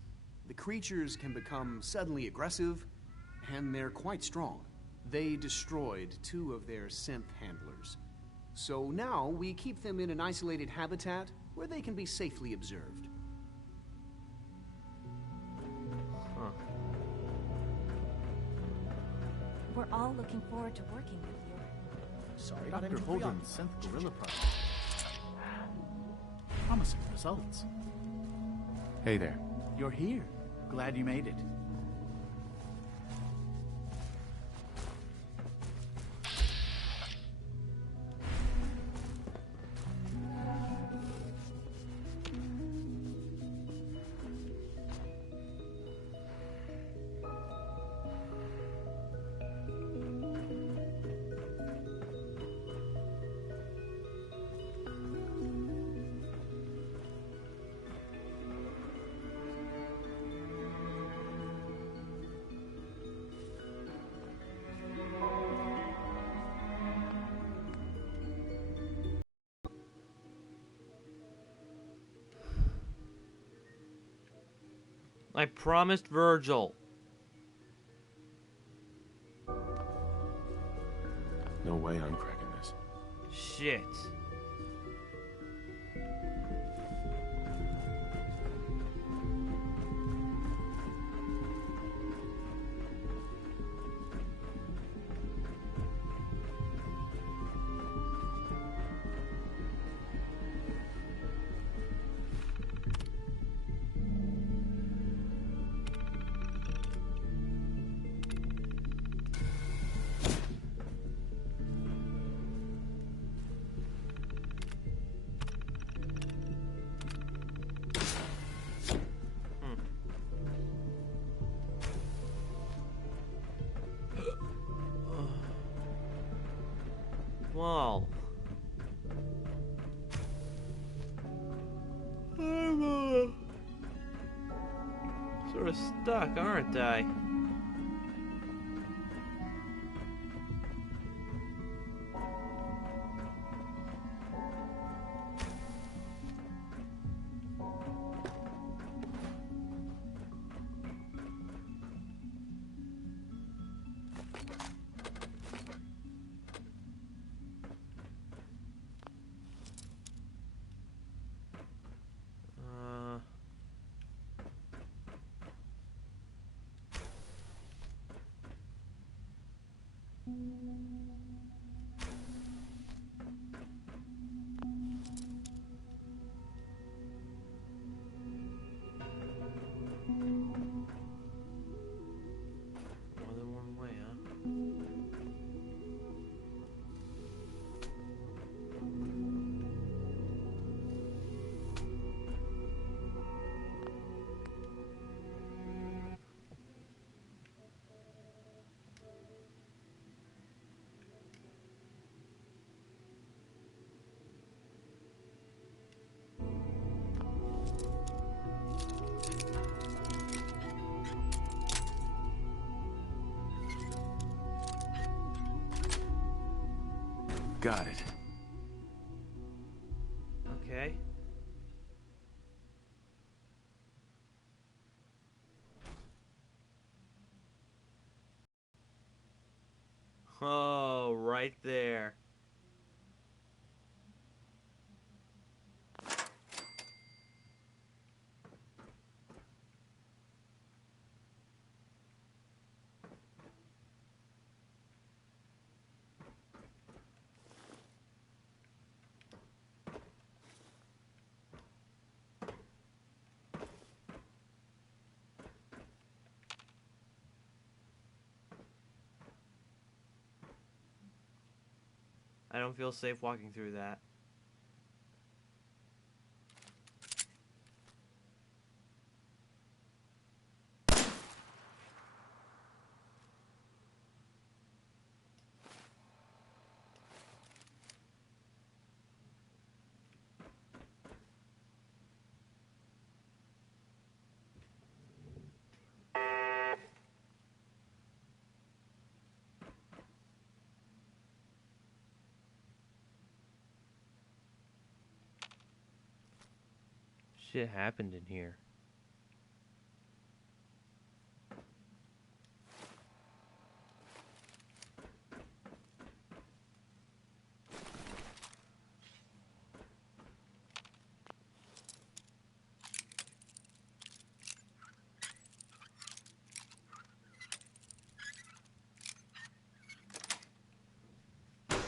The creatures can become suddenly aggressive, and they're quite strong. They destroyed 2 of their synth handlers. So now we keep them in an isolated habitat where they can be safely observed. Huh. We're all looking forward to working with you. Sorry, Dr. Dr. Holden's synth gorilla project. Promising results. Hey there. You're here. Glad you made it. I promised Virgil. No way I'm cracking this. Shit. Wow. I'm sort of stuck, aren't I? More than one way, huh? Got it. Okay. Oh, right there. don't feel safe walking through that. Shit happened in here.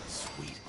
Sweet.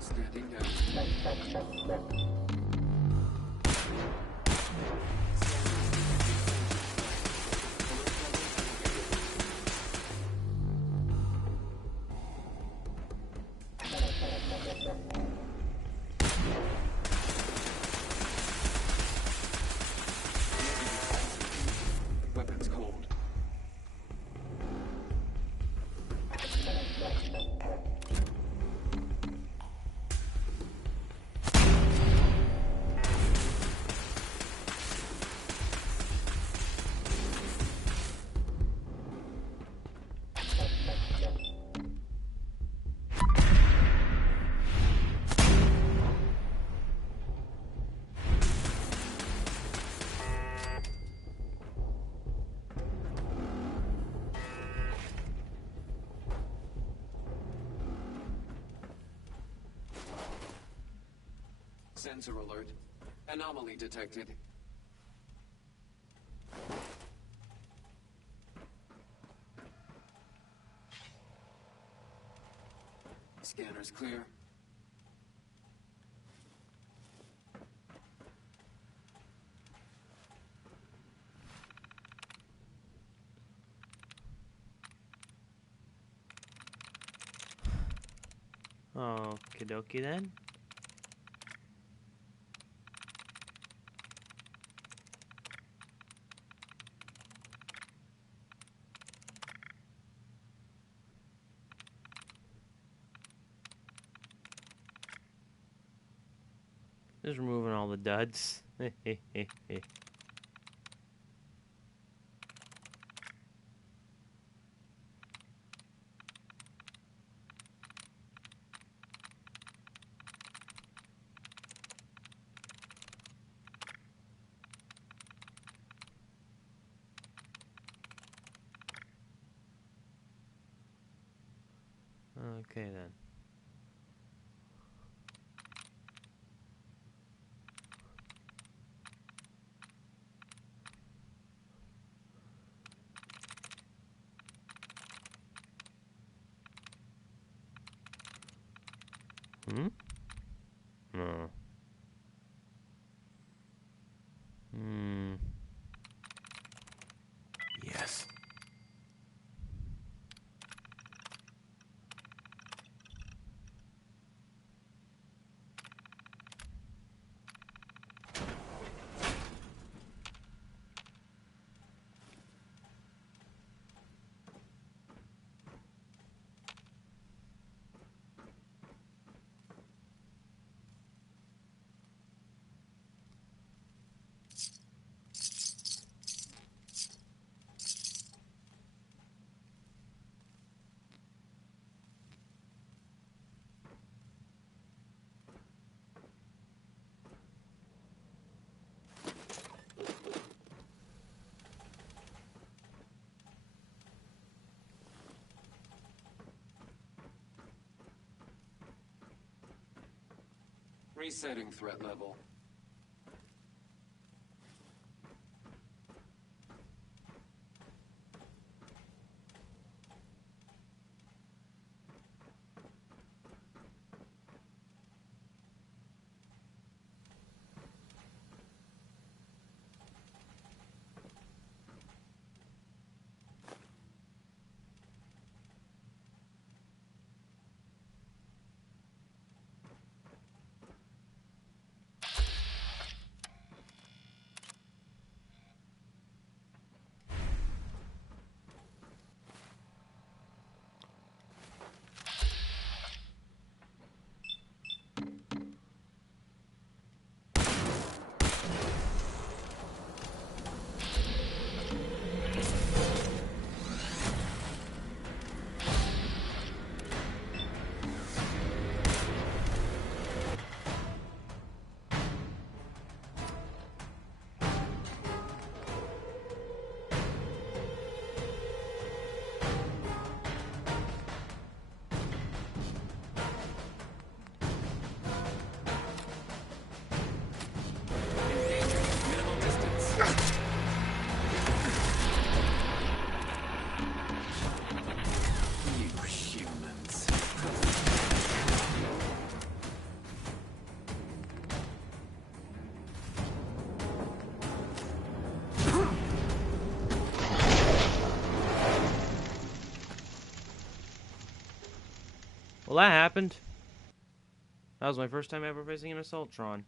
Standing down. Weapons cold. Sensor alert. Anomaly detected. Scanners clear. Okie dokie then. Just removing all the duds. Okay then. Hmm? No. Hmm. Yes. Resetting threat level. Well, that happened. That was my first time ever facing an Assaultron.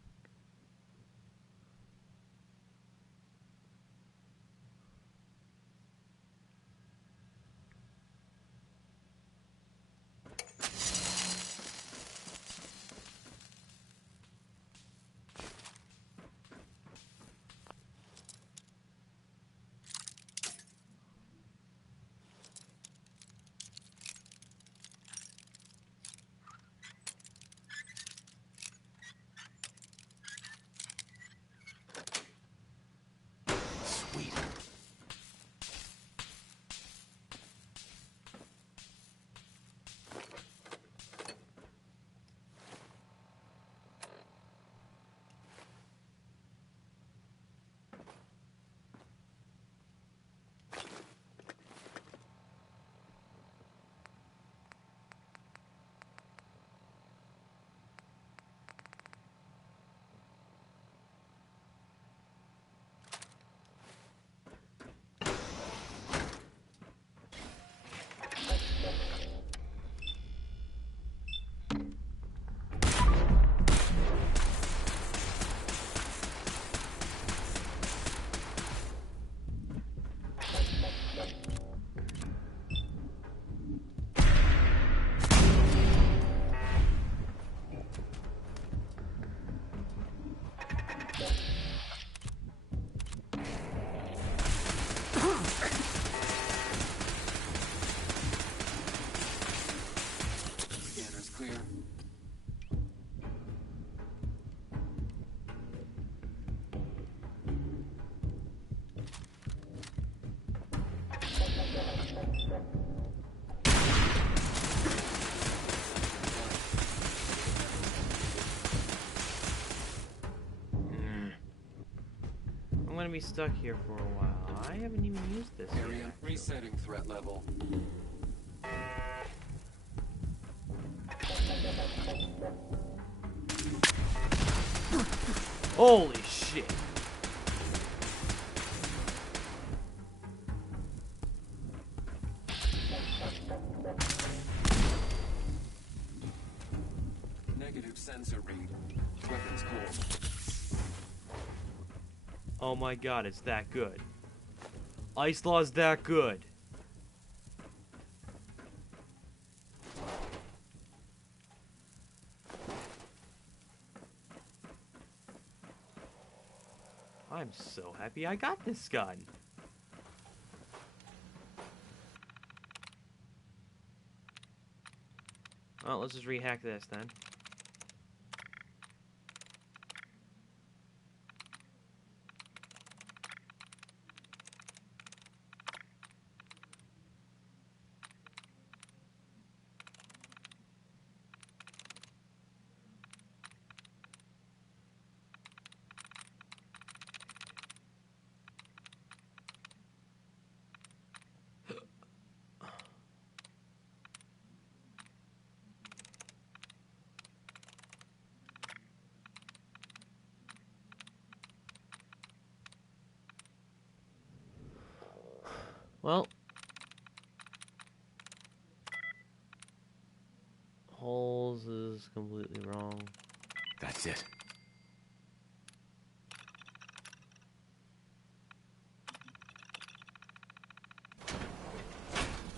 Scanner's clear. gonna be stuck here for a while. I haven't even used this Area yet. resetting threat level. Holy shit. Negative sensor read. Weapons cold. Oh my god, it's that good. Ice Law's that good. I'm so happy I got this gun. Well, let's just rehack this then. Well, holes is completely wrong. That's it.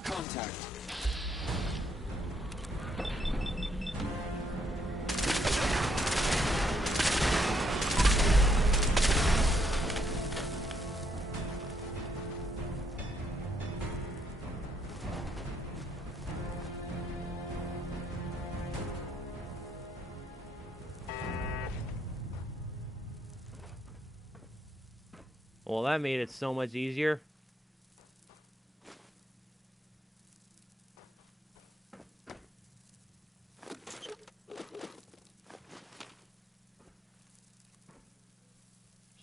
Contact. Well, that made it so much easier.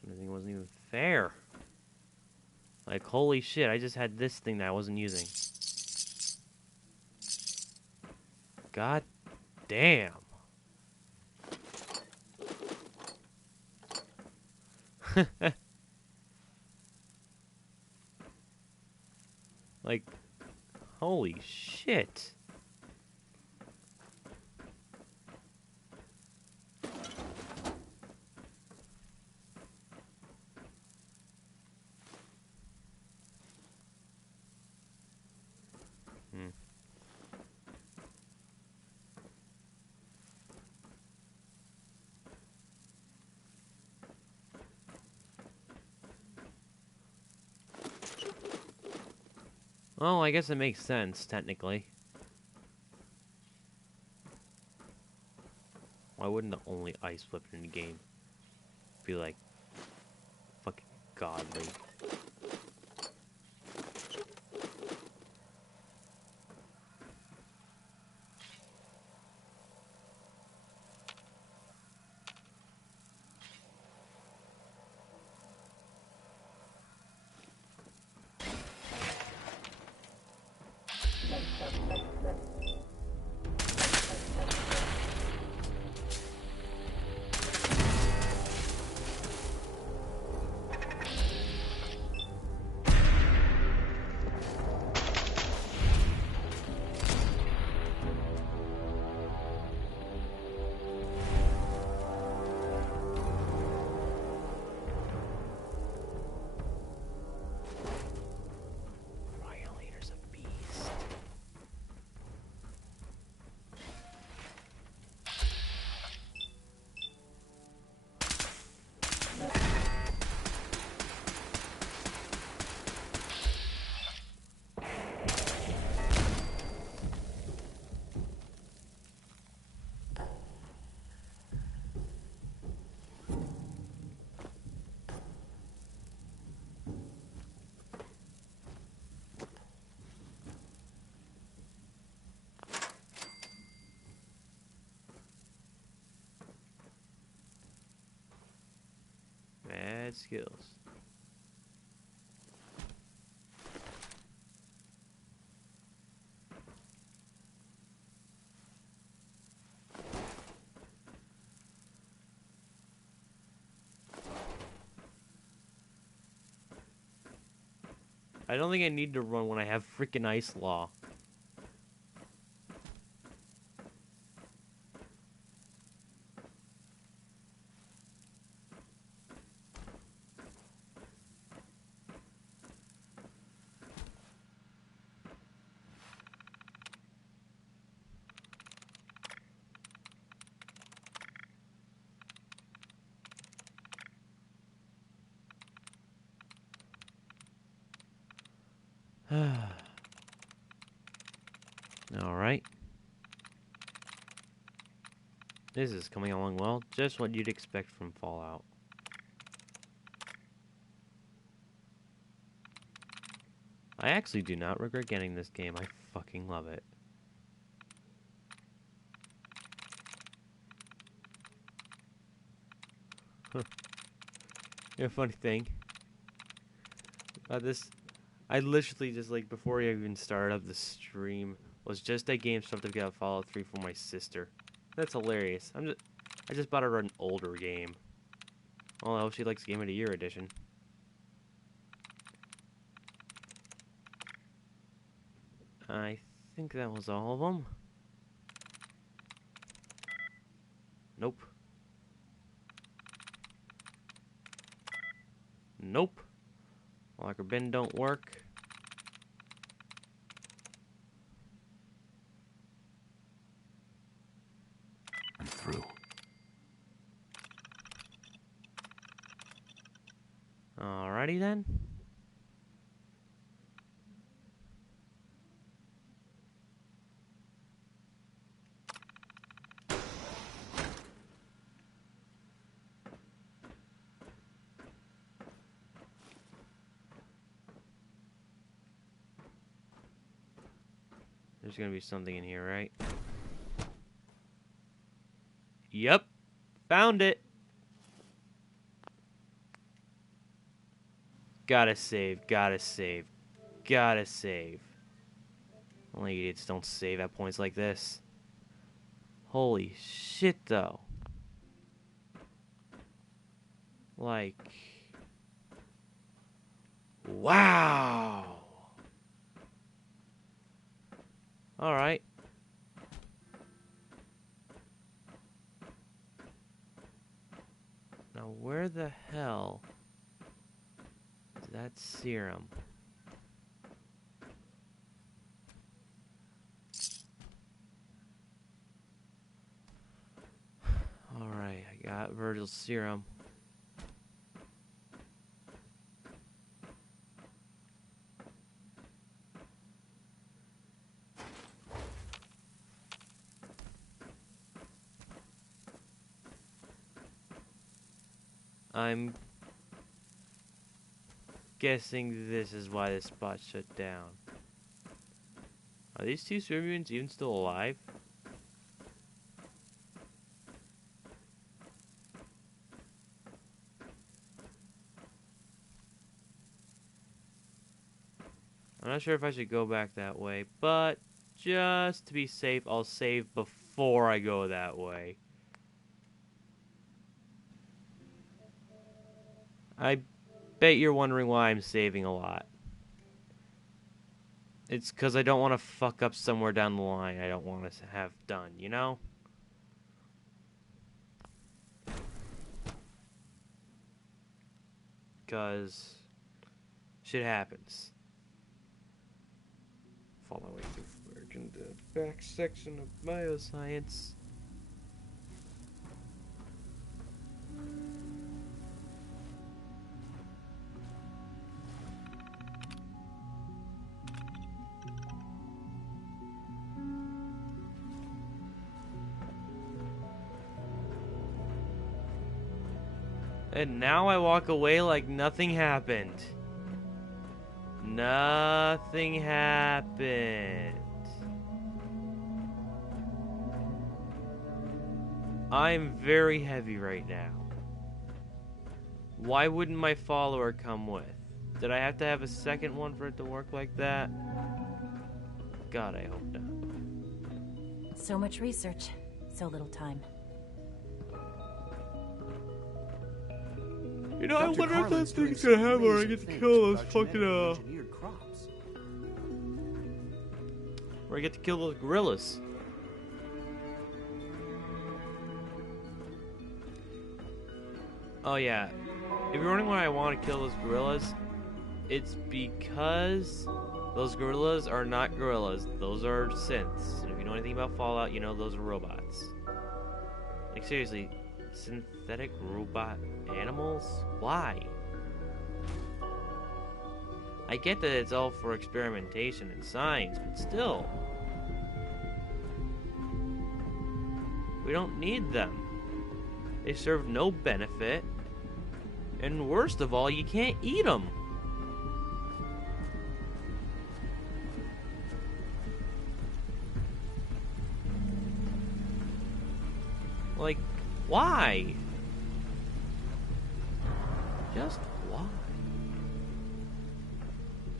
Something wasn't even fair. Like, holy shit, I just had this thing that I wasn't using. God damn. Like, holy shit. Well, I guess it makes sense, technically. Why wouldn't the only ice weapon in the game be like fucking godly? Mad skills. I don't think I need to run when I have freaking Ice Law. Alright. This is coming along well. Just what you'd expect from Fallout. I actually do not regret getting this game. I fucking love it. Huh. You know, funny thing about this, I literally just, like, before I even started up the stream, was just at GameStop to get a Fallout 3 for my sister. That's hilarious. I just bought her an older game. Oh, she likes Game of the Year edition. I think that was all of them. Nope. Nope. Locker bin don't work. I'm through. Alrighty then. There's gonna be something in here, right? Yep. Found it. Gotta save, gotta save, gotta save. Only idiots don't save at points like this. Holy shit, though. Like... wow! Alright. Now, where the hell is that serum? Alright, I got Virgil's serum. I'm guessing this is why this spot shut down. Are these two Serbians even still alive? I'm not sure if I should go back that way, but just to be safe, I'll save before I go that way. I bet you're wondering why I'm saving a lot. It's because I don't want to fuck up somewhere down the line I don't want to have done, you know? Because shit happens. Follow my way through the back section of bioscience. And now I walk away like nothing happened. Nothing happened. I'm very heavy right now. Why wouldn't my follower come with? Did I have to have a second one for it to work like that? God, I hope not. So much research, so little time. You know, I wonder if that thing's gonna have or I get to kill those fucking, where I get to kill those gorillas. Oh yeah, if you're wondering why I want to kill those gorillas, it's because those gorillas are not gorillas. Those are synths. And if you know anything about Fallout, you know those are robots. Like seriously, synthetic robot animals? Why? I get that it's all for experimentation and science, but still. We don't need them. They serve no benefit. And worst of all, you can't eat them. Like, why? Just why?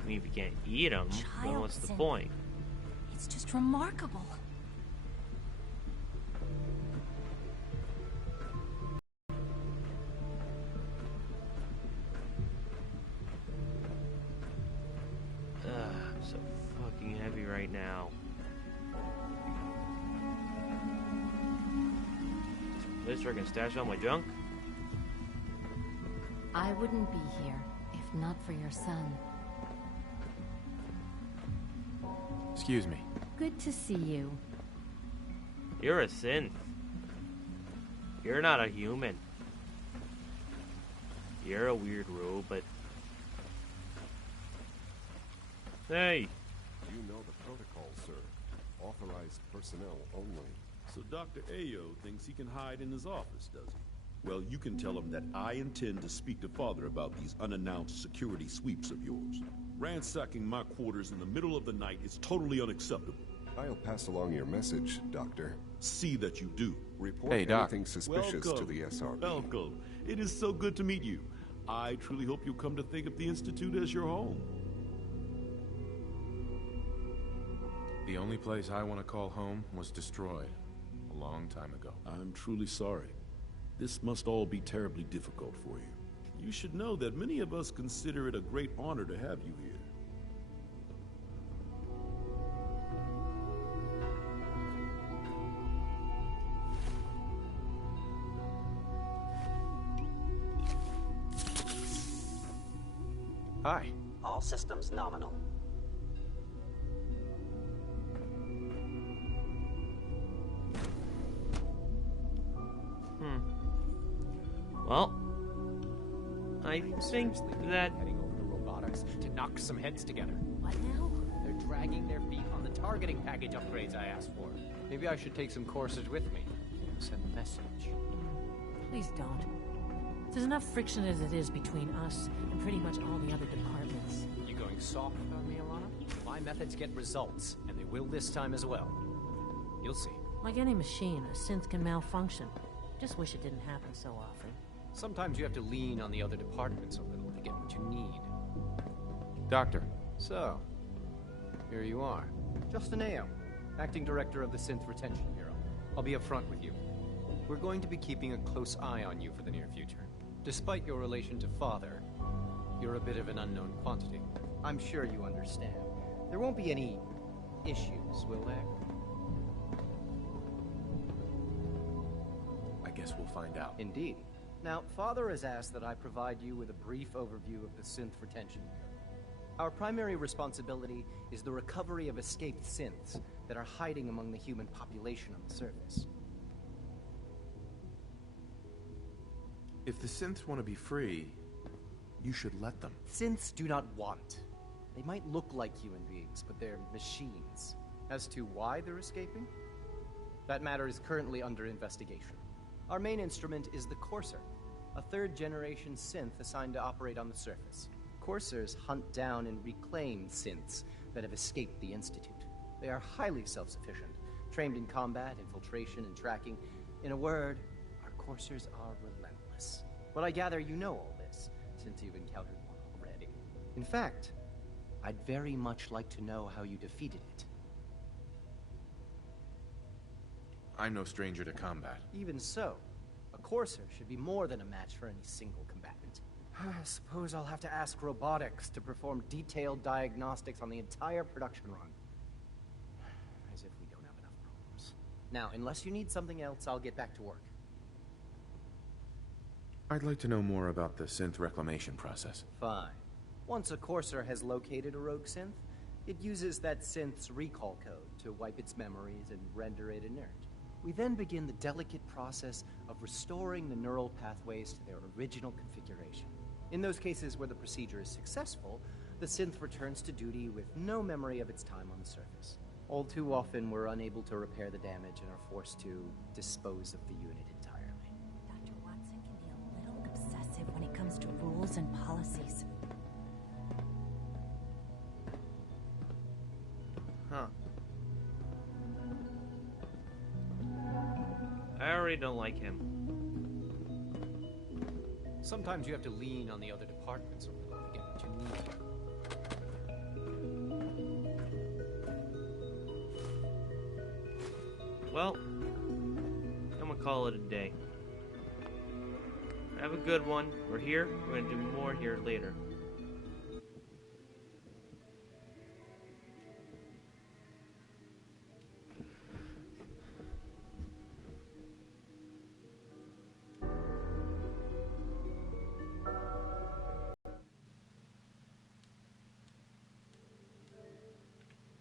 I mean, if you can't eat them, then what's the point? It's just remarkable. I'm so fucking heavy right now. This place where I can stash all my junk? I wouldn't be here if not for your son. Excuse me. Good to see you. You're a synth. You're not a human. You're a weird robot. Hey! You know the protocol, sir. Authorized personnel only. So Dr. Ayo thinks he can hide in his office, does he? Well, you can tell him that I intend to speak to Father about these unannounced security sweeps of yours. Ransacking my quarters in the middle of the night is totally unacceptable. I'll pass along your message, Doctor. See that you do. Report anything suspicious to the SRB. Welcome. It is so good to meet you. I truly hope you'll come to think of the Institute as your home. The only place I want to call home was destroyed a long time ago. I'm truly sorry. This must all be terribly difficult for you. You should know that many of us consider it a great honor to have you here. Hi. All systems nominal. Well, I think that heading over to robotics to knock some heads together. What now? They're dragging their feet on the targeting package upgrades I asked for. Maybe I should take some courses with me. Send a message. Please don't. There's enough friction as it is between us and pretty much all the other departments. You going soft on me, Alana? My methods get results, and they will this time as well. You'll see. Like any machine, a synth can malfunction. Just wish it didn't happen so often. Sometimes you have to lean on the other departments a little to get what you need. Doctor. So, here you are. Justin Ayo, Acting Director of the Synth Retention Bureau. I'll be upfront with you. We're going to be keeping a close eye on you for the near future. Despite your relation to Father, you're a bit of an unknown quantity. I'm sure you understand. There won't be any issues, will there? I guess we'll find out. Indeed. Now, Father has asked that I provide you with a brief overview of the Synth Retention Bureau. Our primary responsibility is the recovery of escaped synths that are hiding among the human population on the surface. If the synths want to be free, you should let them. Synths do not want. They might look like human beings, but they're machines. As to why they're escaping? That matter is currently under investigation. Our main instrument is the Courser, a third-generation synth assigned to operate on the surface. Coursers hunt down and reclaim synths that have escaped the Institute. They are highly self-sufficient, trained in combat, infiltration, and tracking. In a word, our Coursers are relentless. But I gather you know all this, since you've encountered one already. In fact, I'd very much like to know how you defeated it. I'm no stranger to combat. Even so, a Courser should be more than a match for any single combatant. I suppose I'll have to ask robotics to perform detailed diagnostics on the entire production run. Now, unless you need something else, I'll get back to work. I'd like to know more about the synth reclamation process. Fine. Once a courser has located a rogue synth, it uses that synth's recall code to wipe its memories and render it inert. We then begin the delicate process of restoring the neural pathways to their original configuration. In those cases where the procedure is successful, the synth returns to duty with no memory of its time on the surface. All too often, we're unable to repair the damage and are forced to dispose of the unit entirely. Dr. Watson can be a little obsessive when it comes to rules and policies. Huh. I already don't like him. Sometimes you have to lean on the other departments or we're going to get what you need. Well, I'm gonna call it a day. Have a good one. We're here. We're gonna do more here later.